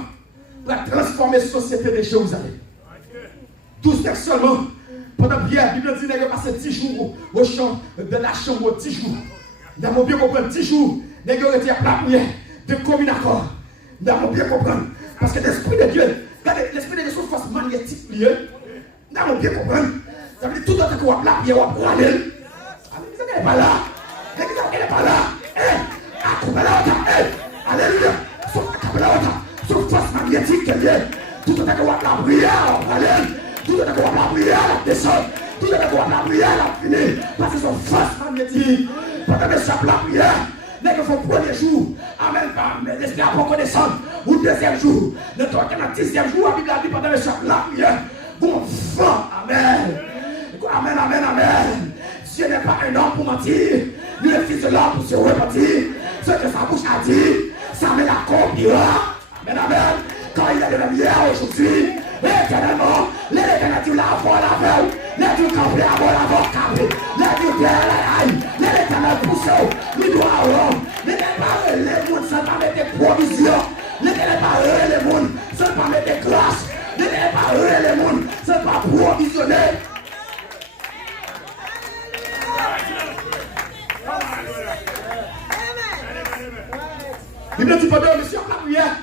pour transformer la société de Jérusalem. 12 textes seulement. Pendant que la Bible dit qu'il a passé 10 jours au champ de la chambre, 10 jours. Dans mon bien comprendre, 10 jours, il a été à la prière de commun accord. Dans mon bien comprendre. Parce que l'Esprit de Dieu, l'Esprit de Dieu, c'est une force magnétique. Dans mon bien comprendre. Ça veut dire tout le temps qu'on va la prière, on va aller. Elle n'est pas là. Elle n'est pas là. Alléluia. Sauf force magnétique qu'elle est. Tout le temps qu'on va la prière, on va aller. Tout le temps qu'on va la prière, elle descend. Tout le temps qu'on va la prière, elle finit. Parce que son force magnétique. Pendant que ça la prière, dès que son premier jour, amen, l'esprit a pas descendre. Ou le deuxième jour, le troisième, le 10e jour, la Bible a dit pendant que ça la prière. Bon vent, amen. Amen, amen, amen. Dieu n'est pas un homme pour mentir, ni le fils de l'homme pour se repentir. Ce que sa bouche a dit, ça me l'accomplira. Amen, amen. Quand il est de la lumière aujourd'hui, éternellement, l'éternel Dieu l'a avant la veille, les dieux campés avant la voix campée, les dieux derrière la haine, l'éternel pousse, il doit avoir. L'éternel pas les mondes sans pas mettre des provisions, l'éternel pas les mondes sans pas mettre des grâces, l'éternel pas les mondes sans pas provisionner. Il me dit pendant le monsieur la prière.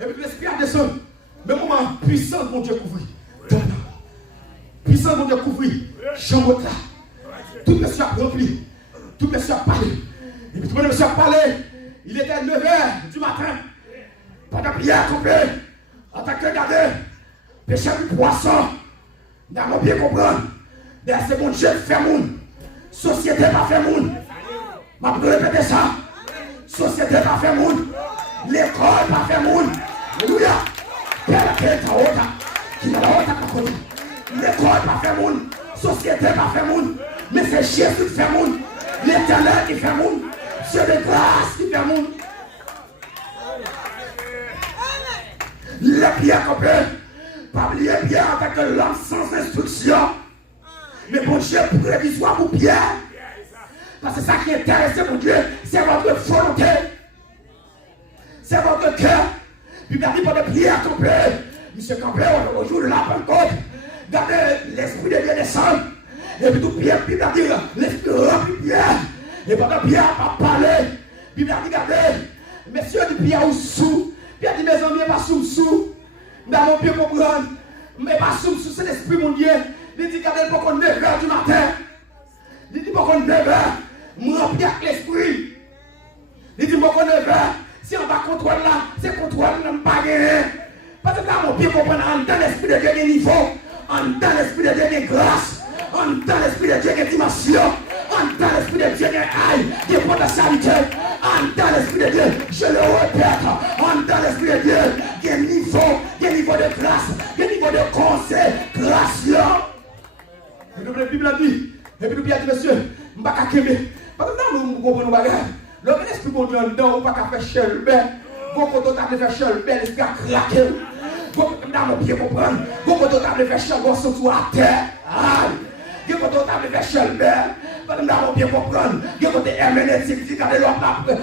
Et puis l'esprit a descendu. Mais moment puissant mon Dieu couvrit. Puissant mon Dieu couvrit. Chambre là. Tout monsieur a rempli. Tout monsieur a parlé. Et puis tout le monsieur a parlé. Il était 9h du matin. Pendant la prière complète. En tant que regardez. Péché du poisson. Dans mon bien comprendre. C'est mon Dieu fait monde. Société pas fait monde. Je vais répéter ça. Société pas fait monde. L'école pas fait monde. Alléluia. L'école pas fait monde. Société pas fait monde. Mais c'est Jésus qui fait monde. L'Éternel qui fait monde. C'est de grâce qui fait monde. Les pierres qu'on peut. Pas oublier Pierre en tant que l'homme sans instruction. Mais bon Dieu prévisoire pour Pierre. Parce que ça qui intéresse mon Dieu, c'est votre volonté. C'est votre cœur. Puis il a dit pour des prières qu'on peut. Monsieur Campbell, au jour de la Pentecôte, regardez l'Esprit de Dieu descend. Et puis tout Pierre, puis il a dit l'Esprit remplit Pierre. Et pendant Pierre a parlé, puis il a dit regardez, messieurs du Pierre ou sous. Puis il a dit mes amis, pas sous. Dans mon pied comprendre. Mais pas sous, c'est l'Esprit mon Dieu. Il dit regardez pour qu'on 9h du matin. Il dit pour qu'on 9h. Je remplis avec l'Esprit. Il dit pour qu'on 9h. Si on va contrôler là, c'est contrôle, on n'a pas gagné. Parce que là, mon pied comprend, dans l'Esprit de Dieu, il y a niveau. Dans l'Esprit de Dieu, il y a grâce. Dans l'Esprit de Dieu, il y a dimension. Dans l'Esprit de Dieu, il y a aïe, il y a potentialité. Dans l'Esprit de Dieu, je le répète. Dans l'Esprit de Dieu, il y a niveau de grâce, il y a niveau de consécration. Et puis la Bible a dit, et puis la Bible a dit, monsieur, je ne vais pas qu'aimer. Parce que là, nous comprenons nos bagages. L'esprit bon Dieu en dedans, on ne va pas faire chelbert. Vous pouvez faire chelbert, l'esprit a craqué. Vous pouvez dans mon pied comprendre. Vous pouvez faire chelbert, vous pouvez à terre. Vous pouvez faire chelbert. Dans mon pied comprendre. Vous pouvez herméneutique, vous pouvez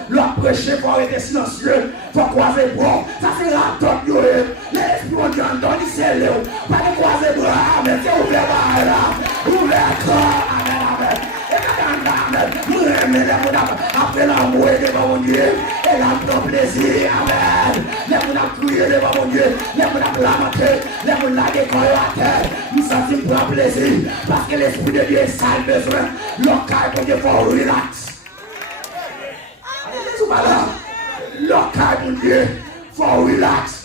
leur prêcher, pour arrêter silencieux, pour croiser bras. Ça c'est la tête. L'esprit bon Dieu en dedans, il s'est levé. Pas de croiser bras, mais c'est ouvert là. Ouvert corps. Amen, amen. les gens après l'amour devant mon Dieu, et là prend plaisir, amen. Les gens crié devant mon Dieu, les gens lamenté, les gens lagué corps à terre, nous sentons prendre plaisir, parce que l'Esprit de Dieu est sale besoin, local pour Dieu faut relax. Allez, tout là, local pour Dieu faut relax.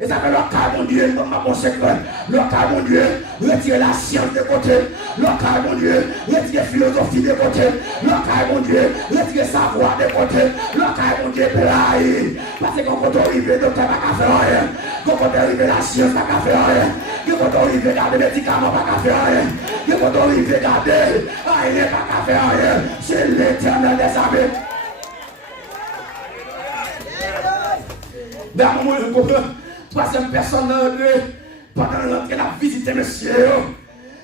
Et ça fait le cas, mon Dieu, comme mon secret. Le cas, mon Dieu, retire la science de côté. Le cas, mon Dieu, retire la philosophie de côté. Le cas, mon Dieu, retire sa voix de côté. Le cas, mon Dieu, plaît. Parce que quand on arrive, le docteur n'a qu'à faire rien. Quand on arrive, la science n'a qu'à faire rien. Quand on arrive, garder les médicaments n'a qu'à faire rien. Quand on arrive, garder, rien n'a qu'à faire rien. C'est l'Éternel des armées. Mais à un moment, je comprends. Troisième personne pendant l'entrée, la visite, monsieur.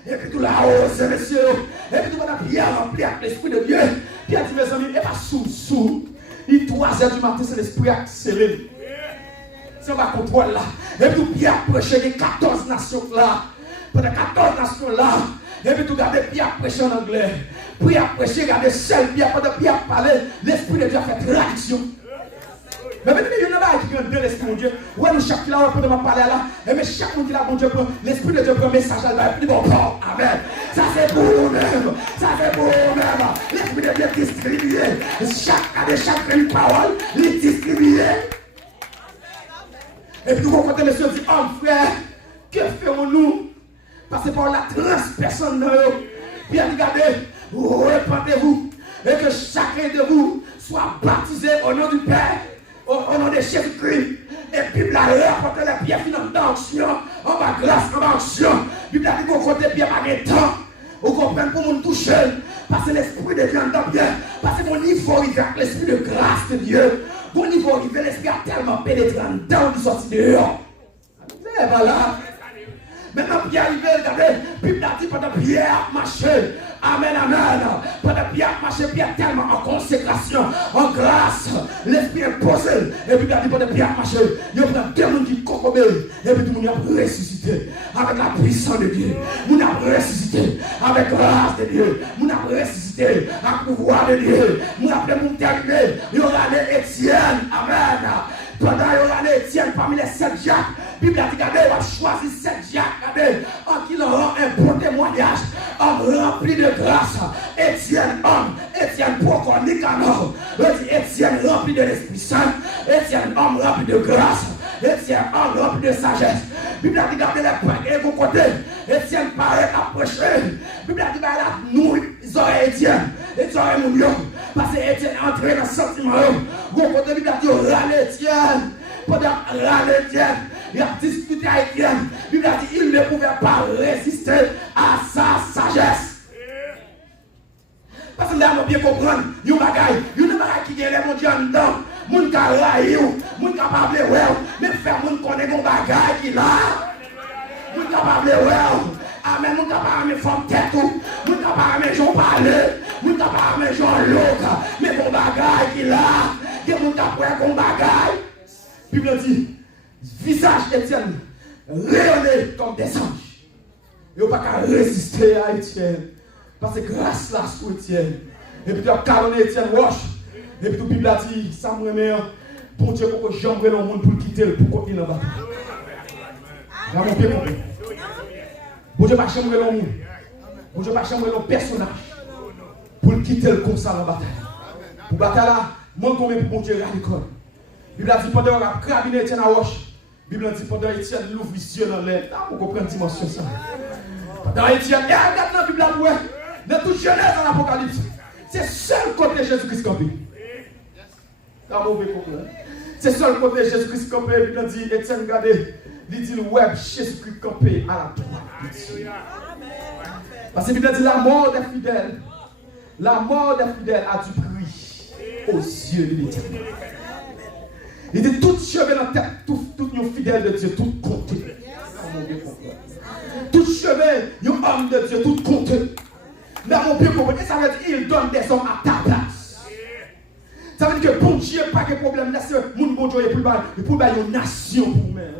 Et puis tout là-haut, c'est monsieur. Et puis tout le monde a bien rempli avec l'Esprit de Dieu. Puis a dit, mes amis, et pas sous. Il 3h du matin, c'est l'Esprit accéléré. C'est ma contrôle là. Et puis tout Pierre a prêché les 14 nations là. Pendant 14 nations là. Et puis tout regardez, Pierre a prêché en anglais. Pierre a prêché, regardez, seul Pierre. Pendant Pierre a parlé, l'Esprit de Dieu a fait traduction. Mais maintenant, il y a un qui vient de l'Esprit de Dieu. Ouais, nous, chaque qui l'a parlé là, et mais chaque monde qui l'a bon Dieu prend, l'Esprit de Dieu prend un message à la plus bon port. Amen. Ça c'est pour nous-mêmes. Ça c'est pour nous-mêmes. L'Esprit de Dieu distribue. Chaque une parole, il distribue. Et puis, vous comptez, monsieur, dit, oh frère, que ferons-nous? Parce que par la transpersonne, bien regardez, répandez-vous, et que chacun de vous soit baptisé au nom du Père. Au nom de Jésus-Christ. Et puis la rapporte les pierres finalement d'action. On va grâce en action. Bible a dit qu'on compte les pierres par le temps. Vous comprenez pour nous toucher. Parce que l'Esprit de Dieu entend bien. Parce que mon niveau arrive avec l'Esprit de grâce de Dieu. Mon niveau arrive, l'Esprit a tellement pénétré dans du sorti dehors. Et voilà. Maintenant, Pierre arrive, regardez, Bible a dit pendant Pierre marché. Amen, amen. Pendant Pierre marché, Pierre tellement en consécration, en grâce, l'Esprit est posé. Et puis, pendant Pierre marché, il y a deux gens qui cocobé. Et puis, tout le monde a ressuscité avec la puissance de Dieu. Nous avons ressuscité avec la grâce de Dieu. Nous avons ressuscité avec le pouvoir de Dieu. Nous avons terminé. Il y aura les Étienne. Amen. Pendant il y aura les Étienne parmi les 7 Jacques. Bible a dit, regardez, on va choisir 7 Jacques, regardez, en qui leur rend un bon témoignage, homme rempli de grâce. Étienne, homme, Étienne, pourquoi Nicanor, Étienne rempli de l'Esprit Saint, Étienne, homme rempli de grâce, Étienne, homme rempli de sagesse. Bible a dit, regardez les points et vos côtés, Étienne paraît approché. Bible a dit, là, nous, ils auraient Étienne, ils auraient mon Dieu, parce que Étienne est entré dans le sentiment. Vos côtés, Bible a dit, râle Étienne. Pendant râle Étienne, il a discuté avec Étienne. Bible a dit, il ne pouvait pas résister à sa sagesse. Parce que là, on bien comprendre, il y a une bagaille qui est mon Dieu en dedans. Moun ka raï ou, moun ka pa ble wè ou, mais faire moun connaît mon bagaille qui là. Moun ka pa ble wè ou, amen, moun ka pa ame femme tête ou, moun ka pa ame jon parler, moun ka pa ame jon l'autre, mais mon bagaille qui là, que moun ka prend mon bagaille. Bible dit, visage Étienne rayonnait comme des anges. Il n'y a pas qu'à résister à Étienne. Parce que grâce là sur Étienne. Et puis tu as calonné Étienne Roche. Et puis tout Bible a dit, ça me remet, bon Dieu, pour que j'envoie le monde pour le quitter, pour continuer la bataille. Dans mon pied compris. Bon Dieu, pas changer le monde. Bon Dieu, pas changer le personnage. Pour le quitter comme ça la bataille. Pour la bataille là, moi combien pour bon Dieu radical. Bible a dit pendant qu'on a crabiné Étienne à Roche. Bible a dit pendant Étienne l'ouvre les yeux dans l'air. Vous comprenez la dimension ça. Pendant Étienne, et regarde dans la Bible là, dans toute Genèse dans l'Apocalypse. C'est seul côté Jésus-Christ campé. C'est seul côté Jésus-Christ campé. Bible a dit Étienne, regardez, il dit le web Jésus-Christ campé à la droite de Dieu. Parce que Bible a dit la mort des fidèles. La mort des fidèles a du prix aux yeux de l'Éternel. Il dit tout cheveux dans la tête, tout nos fidèles de Dieu, tout compté. Tout cheveux, nos hommes de Dieu, tout compté. Là, mon Dieu, comprenez, ça veut dire qu'il donne des hommes à ta place. Ça veut dire que bon Dieu, pas de problème, là, c'est mon bon Dieu, et pour une nation pour nous-mêmes.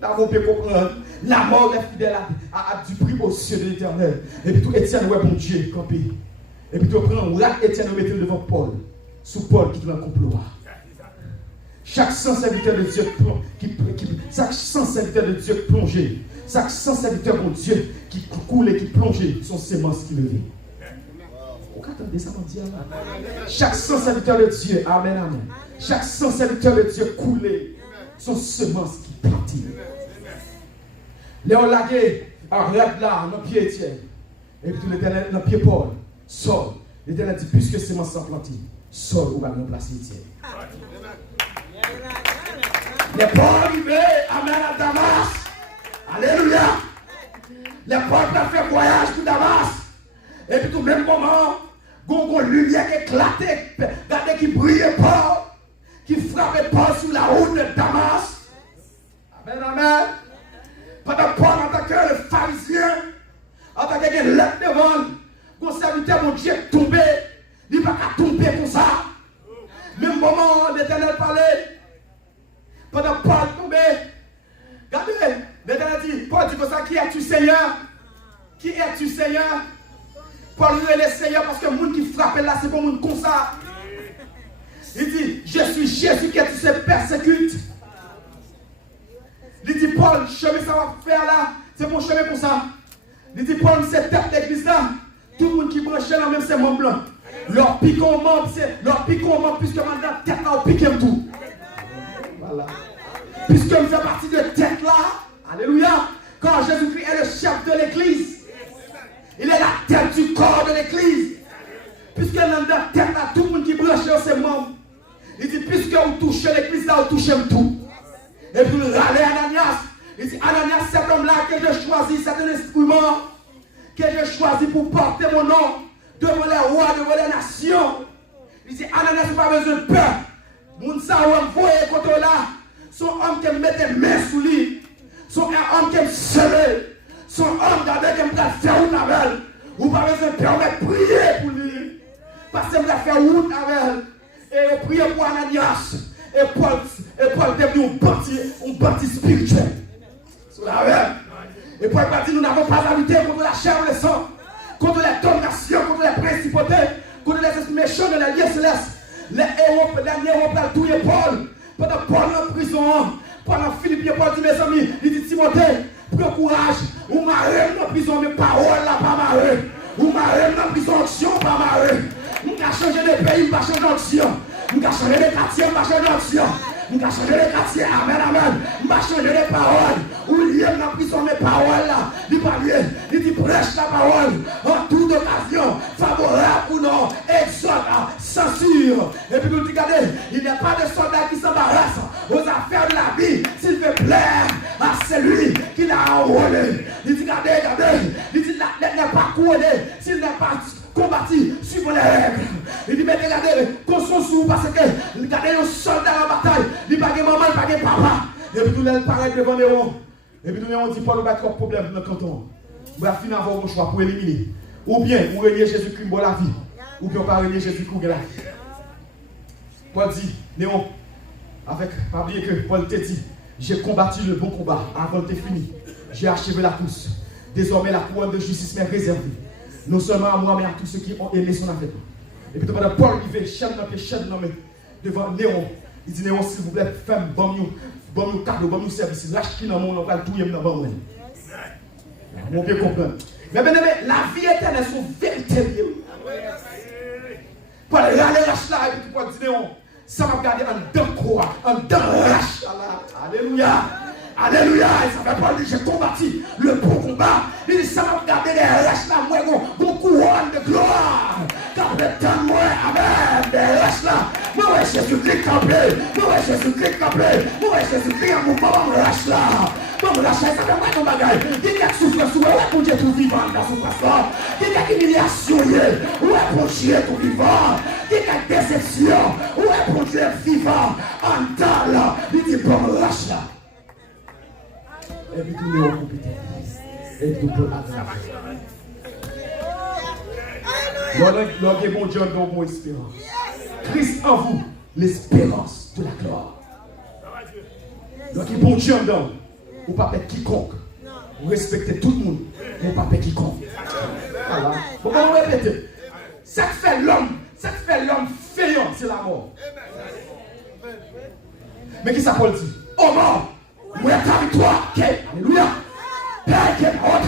Là, mon Dieu, comprendre, la mort des fidèles a du prix aux yeux de l'Éternel. Et puis tout Étienne, ouais, bon Dieu, campé. Et puis tu prends un rat Étienne et mettre devant Paul. Sous Paul qui te le complot. Chaque sans serviteur de Dieu chaque sans serviteur de Dieu plongé. Chaque sans serviteur de Dieu qui coule et qui plonge son sémence qui levait. Vous attendez ça, mon Dieu? Chaque sans serviteur de Dieu, amen, amen. Chaque sans serviteur de Dieu coulé son semence qui plantit. Léon Lagué, arrête là, dans le pied Étienne. Et puis tout l'Éternel, dans le pied Paul, sort. L'Éternel dit, puisque semence sont plantées, sort ou va remplacer Étienne. Les Paul arrivés, amen, à Damas. Alléluia. Les Paul ont fait voyage pour Damas. Et puis tout même moment, gon lumière qui éclatait, regardez qui brillait Paul, qui frappait Paul sur la route de Damas. Amen, amen. Pendant Paul, en tant que le pharisien, en tant que lettre devant, gon serviteur, mon Dieu, tombé, il va pas tomber comme ça. Même moment, l'Éternel parlait. Pendant Paul tombé, regardez, l'Éternel dit, Paul dit comme ça, qui es-tu Seigneur? Qui es-tu Seigneur? Paul lui est le Seigneur parce que le monde qui frappe là, c'est pour le monde comme ça. Il dit, je suis Jésus qui se persécute. Il dit, Paul, chemin ça va faire là, c'est mon chemin comme ça. Il dit, Paul, c'est tête l'église là. Tout le monde qui branche là, même c'est mon blanc. Leur pique au membre, puisque maintenant tête là, on pique tout. Voilà. Puisque on fait partie de tête là, alléluia, quand Jésus-Christ est le chef de l'église, il est la tête du corps de l'église. Puisque dans la tête là, tout le monde qui branche là, c'est membre. Il dit, puisque vous touchez l'église là, vous touchez tout. Et puis il râle Ananias. Il dit, Ananias, cet homme-là que j'ai choisi, c'est un instrument que j'ai choisi pour porter mon nom devant les rois, devant les nations. Il dit, Ananias, vous n'avez pas besoin de peur. Mounsa ou envoyé contre là, son homme qui met des mains sous lui, son homme qui me serre, son homme d'abord qui me faire une avec, ou pas besoin de peur, mais prier pour lui, parce que me faire une avec, et prier pour Ananias, et Paul devenu un bâti spirituel. Et Paul va dire, nous n'avons pas à lutter contre la chair et le sang, contre les dominations, contre les principautés, contre les esprits méchants de la lieu céleste. Les héros ont tué Paul. Pendant Paul en prison, pendant Philippe, Paul dit, mes amis, il dit, Timothée, prends courage, ou marrer dans la prison, mais parole là, pas marrer. Ou marrer dans la prison, action, pas marrer. Nous avons changé de pays, nous avons changé d'action. Nous avons changé de quartier, nous avons changé d'action. Nous avons changé de quartier, amen, amen. Nous avons changé de paroles. Ou lié dans la prison, mes paroles là. Il parle, il dit, prêche la parole. En toute occasion, favorable ou non, exhorte, censure. Et puis nous disons, regardez, il n'y a pas de soldat qui s'embarrasse aux affaires de la vie s'il veut plaire à celui qui l'a enrôlé. Il dit, regardez, il dit, il n'a pas couronné s'il n'a pas combattu suivant les règles. Il dit, mais regardez, qu'on soit sous parce que, regardez, un soldat en bataille, il n'y a pas de maman, il n'y a pas de papa. Et puis tout le monde paraît devant Néron. Et puis nous on dit, Paul, nous avons trop de problèmes dans le canton. Vous avez fini avoir vos choix pour éliminer. Ou bien, vous reniez Jésus-Christ pour la vie. Ou bien, on va renier Jésus-Christ pour la vie. Paul dit, Néron, avec, pas oublier que Paul te dit, j'ai combattu le bon combat avant de fini. J'ai achevé la course. Désormais, la couronne de justice m'est réservée. Non seulement à moi, mais à tous ceux qui ont aimé son avènement. Et puis, pendant Paul, il fait chef dans pied, chef dans main, devant Néron. Il dit, Néron, s'il vous plaît, femme, bon cadeau, bon service. Lâche qui dans mon nom, on va tout y dans mon nom. Mon bien comprendre. Mais bien aimé, la vie éternelle, son vérité. Paul, lâche là, et puis Paul dit, Néron, ça va garder un dedans croix, un dedans lâche là. Alléluia. Alléluia, et ça fait pas dire j'ai combattu le bon combat. Il dit ça va regarder les restes là, moi, mon couronne de gloire. Campé tant moi, amen, des restes là. Moi, Jésus-Christ campé, moi, Jésus-Christ campé, moi, Jésus-Christ en mouvement, mon lâche là. Moi, mon lâche, ça fait pas ton bagage. Il y a souffrance, ouais, pour Dieu tout vivant dans son passeport. Il y a humiliation, ouais, pour Dieu tout vivant. Il y a déception, ouais, pour Dieu vivant. En temps là, il dit bon, lâche là. Et puis tout le monde compétent. Et tout le monde adoré. Lorsque bon Dieu donne mon espérance. Christ en vous, l'espérance de la gloire. Lorsque bon Dieu donne, vous ne pas perdre quiconque. Vous respectez tout le monde, vous ne pas perdre quiconque. Voilà. Pourquoi vous répétez? Ça fait l'homme feignant, c'est la mort. Mais qui ça Paul dit? Oh mort, où est ta victoire? Alléluia. Père qui est mort.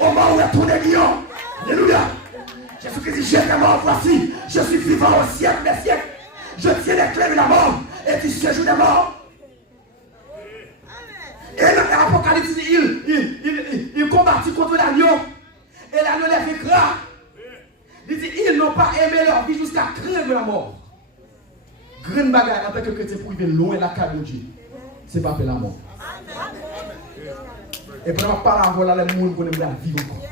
Oh mort, où est ton aiguillon? Alléluia. Jésus-Christ dit, j'étais mort, voici, je suis vivant au siècle des siècles. Je tiens les clés de la mort et du séjour des morts. Et dans l'Apocalypse, il combattit contre l'agneau. Et l'agneau les fait gras. Il dit, ils n'ont pas aimé leur vie jusqu'à craindre la mort. Grande bagarre en tant que chrétien pour vivre loin de la carte de Dieu. C'est pas la mort. Et pour ne pas avoir les gens qui aiment la vie encore.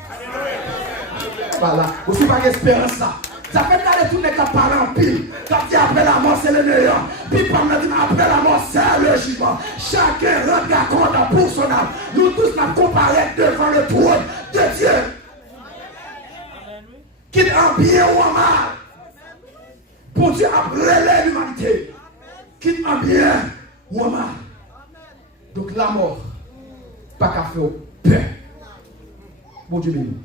Voilà. Aussi pas d'espérance là. Ça fait qu'à retourner quand parler en pile. Quand dit après la mort, c'est le meilleur. Puis pendant dit après la mort, c'est le jugement. Chacun rendra compte pour son âme. Nous tous nous comparés devant le trône de Dieu. Qu'il en bien ou en mal. Pour Dieu a relève l'humanité. Qu'il en bien ou en mal. Donc la mort, pas qu'à faire peur. Bon Dieu béni.